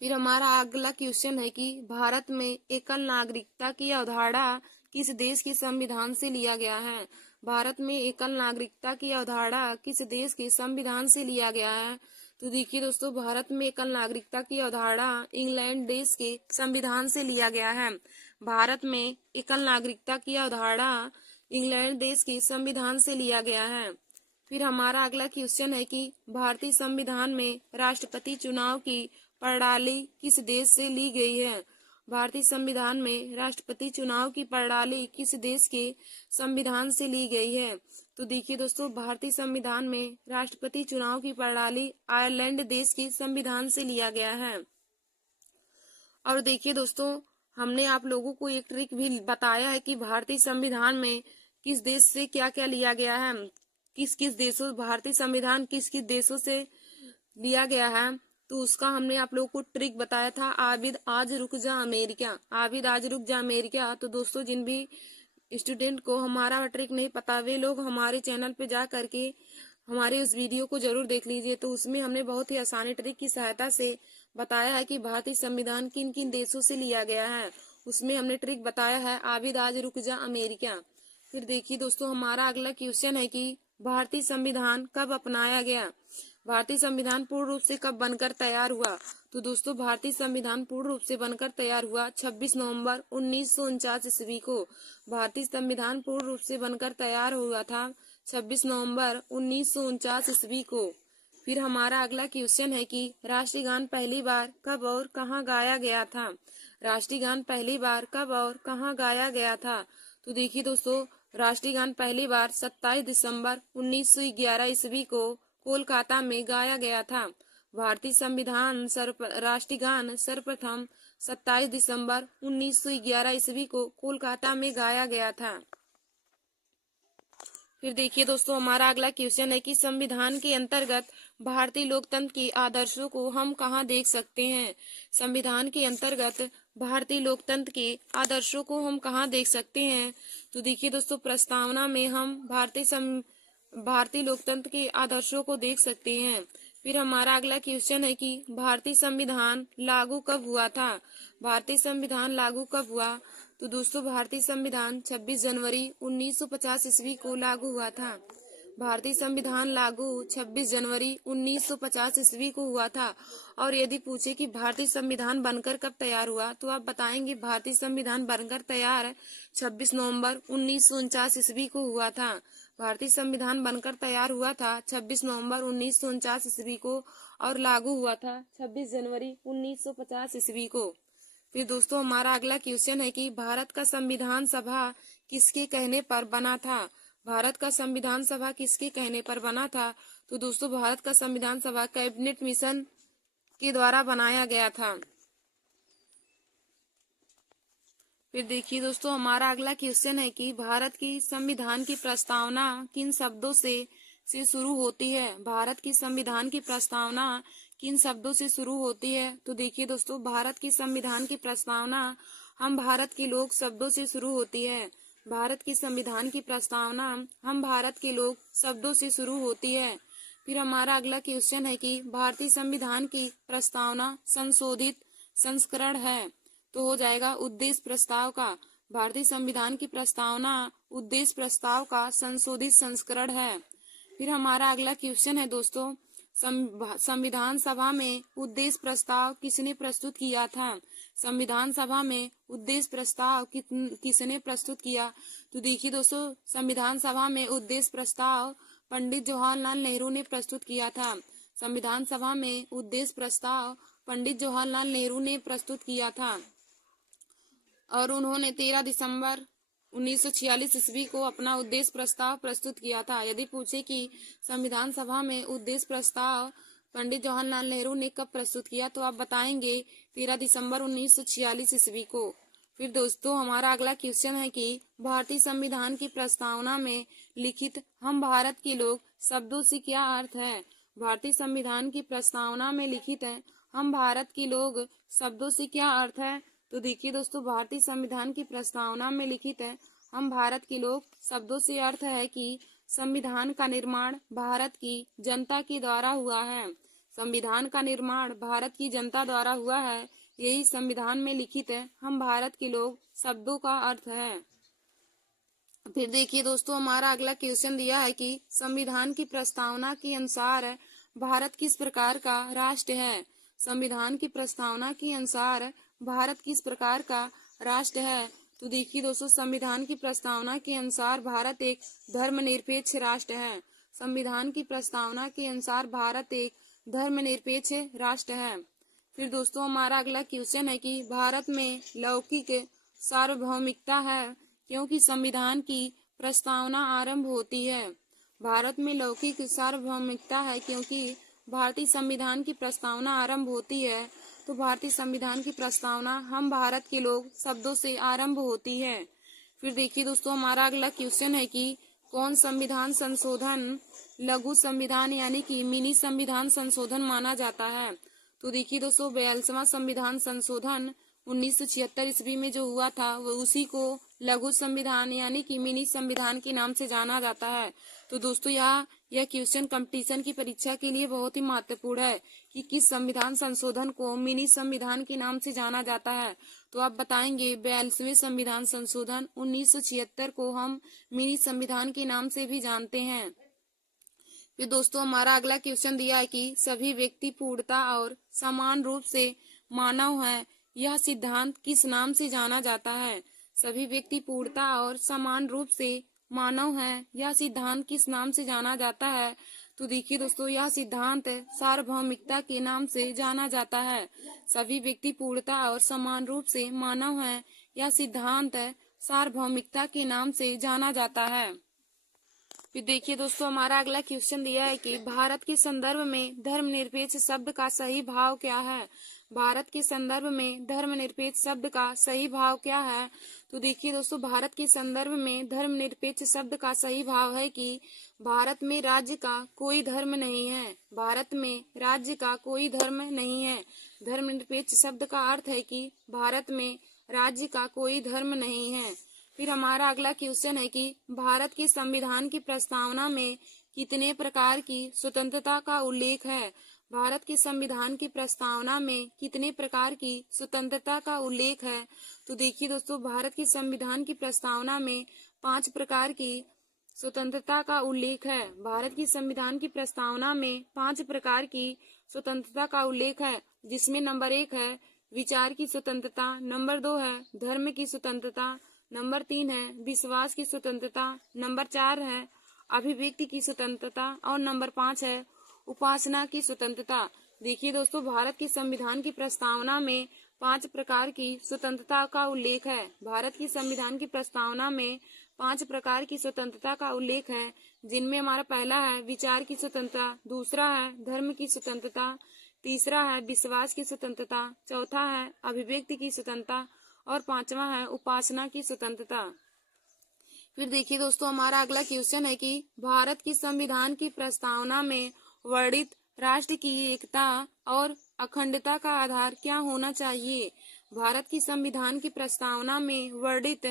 फिर हमारा अगला क्वेश्चन है कि भारत में एकल नागरिकता की अवधारणा किस देश के संविधान से लिया गया है। भारत में एकल नागरिकता की अवधारणा किस देश के संविधान से लिया गया है। तो देखिए दोस्तों, भारत में एकल नागरिकता की अवधारणा इंग्लैंड देश के संविधान से लिया गया है। भारत में एकल नागरिकता की अवधारणा इंग्लैंड देश के संविधान से लिया गया है। फिर हमारा अगला क्वेश्चन है कि भारतीय संविधान में राष्ट्रपति चुनाव की प्रणाली किस देश से ली गई है। भारतीय संविधान में राष्ट्रपति चुनाव की प्रणाली किस देश के संविधान से ली गई है। तो देखिए दोस्तों, भारतीय संविधान में राष्ट्रपति चुनाव की प्रणाली आयरलैंड देश के संविधान से लिया गया है। और देखिए दोस्तों, हमने आप लोगों को एक ट्रिक भी बताया है कि भारतीय संविधान में किस देश से क्या क्या लिया गया है, किस किस देशों भारतीय संविधान किस किस देशों से लिया गया है। तो उसका हमने आप लोगों को ट्रिक बताया था, आबिद आज रुक जा अमेरिका। आबिद आज रुक जा अमेरिका। तो दोस्तों, जिन भी स्टूडेंट को हमारा ट्रिक नहीं पता, वे लोग हमारे चैनल पे जा करके हमारे उस वीडियो को जरूर देख लीजिए। तो उसमें हमने बहुत ही आसानी ट्रिक की सहायता से बताया है कि भारतीय संविधान किन किन देशों से लिया गया है। उसमें हमने ट्रिक बताया है, आबिद आज रुक जा अमेरिका। फिर देखिए दोस्तों, हमारा अगला क्वेश्चन है कि भारतीय संविधान कब अपनाया गया। भारतीय संविधान पूर्ण रूप से कब बनकर तैयार हुआ। तो दोस्तों, भारतीय संविधान पूर्ण रूप से बनकर तैयार हुआ 26 नवंबर 1949 ईस्वी को। भारतीय संविधान पूर्ण रूप से बनकर तैयार हुआ था 26 नवंबर 1949 ईस्वी को। फिर हमारा अगला क्वेश्चन है कि राष्ट्रीय गान पहली बार कब और कहाँ गाया गया था। राष्ट्रीय गान पहली बार कब और कहाँ गाया गया था? तो देखिए दोस्तों, राष्ट्रीय गान पहली बार 27 दिसंबर 1911 ईस्वी को कोलकाता में गाया गया था। भारतीय संविधान राष्ट्रीय गान सर्वप्रथम 27 दिसंबर 1911 ईस्वी को कोलकाता में गाया गया था। फिर देखिए दोस्तों, हमारा अगला क्वेश्चन है कि संविधान के अंतर्गत भारतीय लोकतंत्र के आदर्शों को हम कहाँ देख सकते हैं? संविधान के अंतर्गत भारतीय लोकतंत्र के आदर्शों को हम कहाँ देख सकते हैं? तो देखिए दोस्तों, प्रस्तावना में हम भारतीय लोकतंत्र के आदर्शों को देख सकते हैं। फिर हमारा अगला क्वेश्चन है कि भारतीय संविधान लागू कब हुआ था? भारतीय संविधान लागू कब हुआ? तो दोस्तों, भारतीय संविधान 26 जनवरी 1950 ईस्वी को लागू हुआ था। भारतीय संविधान लागू 26 जनवरी 1950 ईस्वी को हुआ था। और यदि पूछे कि भारतीय संविधान बनकर कब तैयार हुआ, तो आप बताएंगे भारतीय संविधान बनकर तैयार 26 नवंबर 1949 ईस्वी को हुआ था। भारतीय संविधान बनकर तैयार हुआ था 26 नवंबर 1949 ईस्वी को और लागू हुआ था 26 जनवरी 1950 ईस्वी को। फिर दोस्तों, हमारा अगला क्वेश्चन है कि भारत का संविधान सभा किसके कहने पर बना था? भारत का संविधान सभा किसके कहने पर बना था? तो दोस्तों, भारत का संविधान सभा कैबिनेट मिशन के द्वारा बनाया गया था। फिर देखिए दोस्तों, हमारा अगला क्वेश्चन है कि भारत की संविधान की प्रस्तावना किन शब्दों से शुरू होती है? भारत की संविधान की प्रस्तावना किन शब्दों से शुरू होती है? तो देखिए दोस्तों, भारत की संविधान की प्रस्तावना हम भारत के लोग शब्दों से शुरू होती है। भारत की संविधान की प्रस्तावना हम भारत के लोग शब्दों से शुरू होती है। फिर हमारा अगला क्वेश्चन है कि भारतीय संविधान की प्रस्तावना संशोधित संस्करण है? तो हो जाएगा उद्देश्य प्रस्ताव का। भारतीय संविधान की प्रस्तावना उद्देश्य प्रस्ताव का संशोधित संस्करण है। फिर हमारा अगला क्वेश्चन है दोस्तों, संविधान सभा में उद्देश्य प्रस्ताव किसने प्रस्तुत किया था? संविधान सभा में उद्देश्य प्रस्ताव किसने प्रस्तुत किया? तो देखिए दोस्तों, संविधान सभा में उद्देश्य प्रस्ताव पंडित जवाहरलाल नेहरू ने प्रस्तुत किया था। संविधान सभा में उद्देश्य प्रस्ताव पंडित जवाहरलाल नेहरू ने प्रस्तुत किया था और उन्होंने 13 दिसंबर 1946 ईस्वी को अपना उद्देश्य प्रस्ताव प्रस्तुत किया था। यदि पूछे कि संविधान सभा में उद्देश्य प्रस्ताव पंडित जवाहरलाल नेहरू ने कब प्रस्तुत किया, तो आप बताएंगे 13 दिसंबर 1946 ईस्वी को। फिर दोस्तों, हमारा अगला क्वेश्चन है कि भारतीय संविधान की प्रस्तावना में लिखित हम भारत के लोग शब्दों से क्या अर्थ है? भारतीय संविधान की प्रस्तावना में लिखित है हम भारत के लोग शब्दों से क्या अर्थ है? तो देखिए दोस्तों, भारतीय संविधान की प्रस्तावना में लिखित है हम भारत के लोग शब्दों से अर्थ है कि संविधान का निर्माण भारत की जनता के द्वारा हुआ है। संविधान का निर्माण भारत की जनता द्वारा हुआ है, यही संविधान में लिखित है हम भारत के लोग शब्दों का अर्थ है। फिर देखिए दोस्तों, हमारा अगला क्वेश्चन दिया है कि संविधान की प्रस्तावना के अनुसार भारत किस प्रकार का राष्ट्र है? संविधान की प्रस्तावना के अनुसार भारत किस प्रकार का राष्ट्र है? तो देखिए दोस्तों, संविधान की प्रस्तावना के अनुसार भारत एक धर्मनिरपेक्ष राष्ट्र है। संविधान की प्रस्तावना के अनुसार भारत एक धर्मनिरपेक्ष राष्ट्र है। फिर दोस्तों, हमारा अगला क्वेश्चन है कि भारत में लौकिक सार्वभौमिकता है क्योंकि संविधान की प्रस्तावना आरंभ होती है। भारत में लौकिक सार्वभौमिकता है क्योंकि भारतीय संविधान की प्रस्तावना आरंभ होती है। तो भारतीय संविधान की प्रस्तावना हम भारत के लोग शब्दों से आरंभ होती है। फिर देखिए दोस्तों, हमारा अगला क्वेश्चन है कि कौन संविधान संशोधन लघु संविधान यानी कि मिनी संविधान संशोधन माना जाता है? तो देखिए दोस्तों, 42वां संविधान संशोधन 1976 ईस्वी में जो हुआ था वो उसी को लघु संविधान यानी कि मिनी संविधान के नाम से जाना जाता है। तो दोस्तों, यह क्वेश्चन कंपटीशन की परीक्षा के लिए बहुत ही महत्वपूर्ण है कि किस संविधान संशोधन को मिनी संविधान के नाम से जाना जाता है। तो आप बताएंगे 42वें संविधान संशोधन 1976 को हम मिनी संविधान के नाम से भी जानते हैं। फिर दोस्तों, हमारा अगला क्वेश्चन दिया है कि सभी व्यक्ति पूर्णता और समान रूप से मानव है, यह सिद्धांत किस नाम से जाना जाता है? सभी व्यक्ति पूर्णता और समान रूप से मानव है, यह सिद्धांत किस नाम से जाना जाता है? तो देखिए दोस्तों, यह सिद्धांत सार्वभौमिकता के नाम से जाना जाता है। सभी व्यक्ति पूर्णता और समान रूप से मानव हैं। यह सिद्धांत सार्वभौमिकता के नाम से जाना जाता है। फिर देखिए दोस्तों, हमारा अगला क्वेश्चन दिया है कि भारत के संदर्भ में धर्मनिरपेक्ष शब्द का सही भाव क्या है। भारत के संदर्भ में धर्मनिरपेक्ष शब्द का सही भाव क्या है। तो देखिए दोस्तों, भारत के संदर्भ में धर्मनिरपेक्ष शब्द का सही भाव है कि भारत में राज्य का कोई धर्म नहीं है। भारत में राज्य का कोई धर्म नहीं है। धर्मनिरपेक्ष शब्द का अर्थ है कि भारत में राज्य का कोई धर्म नहीं है। फिर हमारा अगला क्वेश्चन है कि भारत के संविधान की प्रस्तावना में कितने प्रकार की स्वतंत्रता का उल्लेख है। भारत के संविधान की प्रस्तावना में कितने प्रकार की स्वतंत्रता का उल्लेख है। तो देखिए दोस्तों, भारत के संविधान की प्रस्तावना में 5 प्रकार की स्वतंत्रता का उल्लेख है। भारत की संविधान की प्रस्तावना में 5 प्रकार की स्वतंत्रता का उल्लेख है, जिसमें नंबर 1 है विचार की स्वतंत्रता, नंबर 2 है धर्म की स्वतंत्रता, नंबर 3 है विश्वास की स्वतंत्रता, नंबर 4 है अभिव्यक्ति की स्वतंत्रता और नंबर 5 है उपासना की स्वतंत्रता। देखिए दोस्तों, भारत के संविधान की प्रस्तावना में 5 प्रकार की स्वतंत्रता का उल्लेख है। भारत की संविधान की प्रस्तावना में 5 प्रकार की स्वतंत्रता का उल्लेख है, जिनमें हमारा पहला है विचार की स्वतंत्रता, दूसरा है धर्म की स्वतंत्रता, तीसरा है विश्वास की स्वतंत्रता, चौथा है अभिव्यक्ति की स्वतंत्रता और 5वां है उपासना की स्वतंत्रता। फिर देखिए दोस्तों, हमारा अगला क्वेश्चन है कि भारत की संविधान की प्रस्तावना में वर्णित राष्ट्र की एकता और अखंडता का आधार क्या होना चाहिए। भारत की संविधान की प्रस्तावना में वर्णित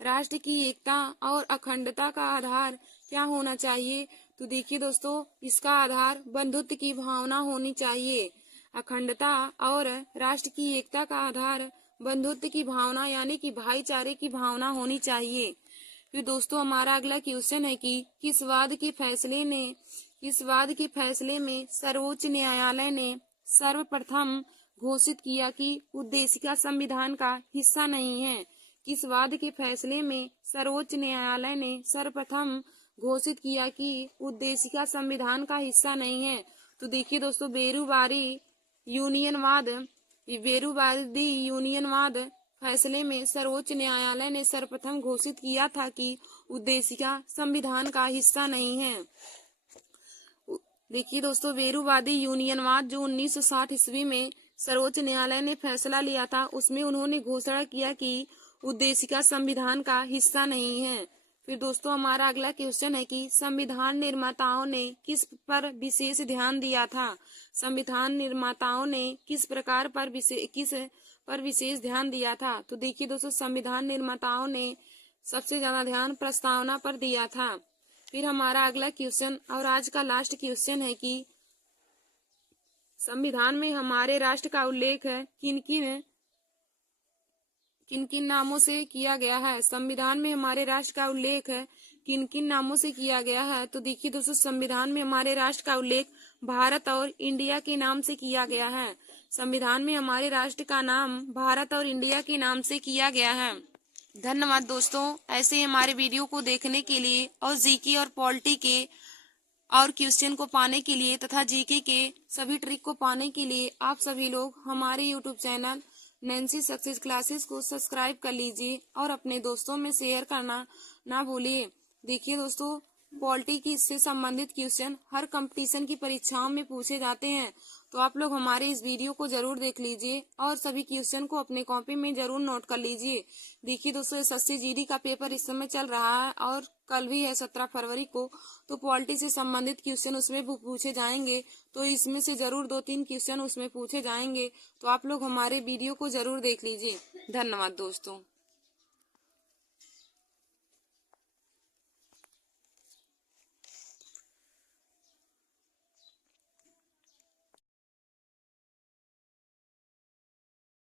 राष्ट्र की एकता और अखंडता का आधार क्या होना चाहिए। तो देखिए दोस्तों, इसका आधार बंधुत्व की भावना होनी चाहिए। अखंडता और राष्ट्र की एकता का आधार बंधुत्व की भावना यानी कि भाईचारे की भावना होनी चाहिए। फिर दोस्तों, हमारा अगला क्वेश्चन है कि किस वाद के फैसले में सर्वोच्च न्यायालय ने सर्वप्रथम घोषित किया कि उद्देशिका संविधान का हिस्सा नहीं है। किस वाद के फैसले में सर्वोच्च न्यायालय ने सर्वप्रथम घोषित किया कि उद्देशिका संविधान का हिस्सा नहीं है। तो देखिए दोस्तों, बेरूवादी यूनियनवाद फैसले में सर्वोच्च न्यायालय ने सर्वप्रथम घोषित किया था कि उद्देशिका संविधान का हिस्सा नहीं है। देखिए दोस्तों, बेरूवादी यूनियनवाद जो 1960 ईस्वी में सर्वोच्च न्यायालय ने फैसला लिया था, उसमें उन्होंने घोषणा किया कि उद्देशिका संविधान का हिस्सा नहीं है। फिर दोस्तों, हमारा अगला क्वेश्चन है कि संविधान निर्माताओं ने किस पर विशेष ध्यान दिया था। संविधान निर्माताओं ने किस पर विशेष ध्यान दिया था। तो देखिए दोस्तों, संविधान निर्माताओं ने सबसे ज्यादा ध्यान प्रस्तावना पर दिया था। फिर हमारा अगला क्वेश्चन और आज का लास्ट क्वेश्चन है कि संविधान में हमारे राष्ट्र का उल्लेख है किन किन नामों से किया गया है। संविधान में हमारे राष्ट्र का उल्लेख है किन किन नामों से किया गया है। तो देखिए दोस्तों, संविधान में हमारे राष्ट्र का उल्लेख भारत और इंडिया के नाम से किया गया है। संविधान में हमारे राष्ट्र का नाम भारत और इंडिया के नाम से किया गया है। धन्यवाद दोस्तों। ऐसे ही हमारे वीडियो को देखने के लिए और जीके और पॉलिटी के और क्वेश्चन को पाने के लिए तथा जीके के सभी ट्रिक को पाने के लिए आप सभी लोग हमारे YouTube channel Nancy success classes को सब्सक्राइब कर लीजिए और अपने दोस्तों में शेयर करना ना भूलिए। देखिए दोस्तों, पॉलिटी की इससे संबंधित क्वेश्चन हर कंपटीशन की परीक्षाओं में पूछे जाते हैं, तो आप लोग हमारे इस वीडियो को जरूर देख लीजिए और सभी क्वेश्चन को अपने कॉपी में जरूर नोट कर लीजिए। देखिए दोस्तों, एसएससी जीडी का पेपर इस समय चल रहा है और कल भी है 17 फरवरी को, तो पॉलिटी से संबंधित क्वेश्चन उसमें पूछे जाएंगे। तो इसमें से जरूर 2-3 क्वेश्चन उसमें पूछे जाएंगे, तो आप लोग हमारे वीडियो को जरूर देख लीजिए। धन्यवाद दोस्तों।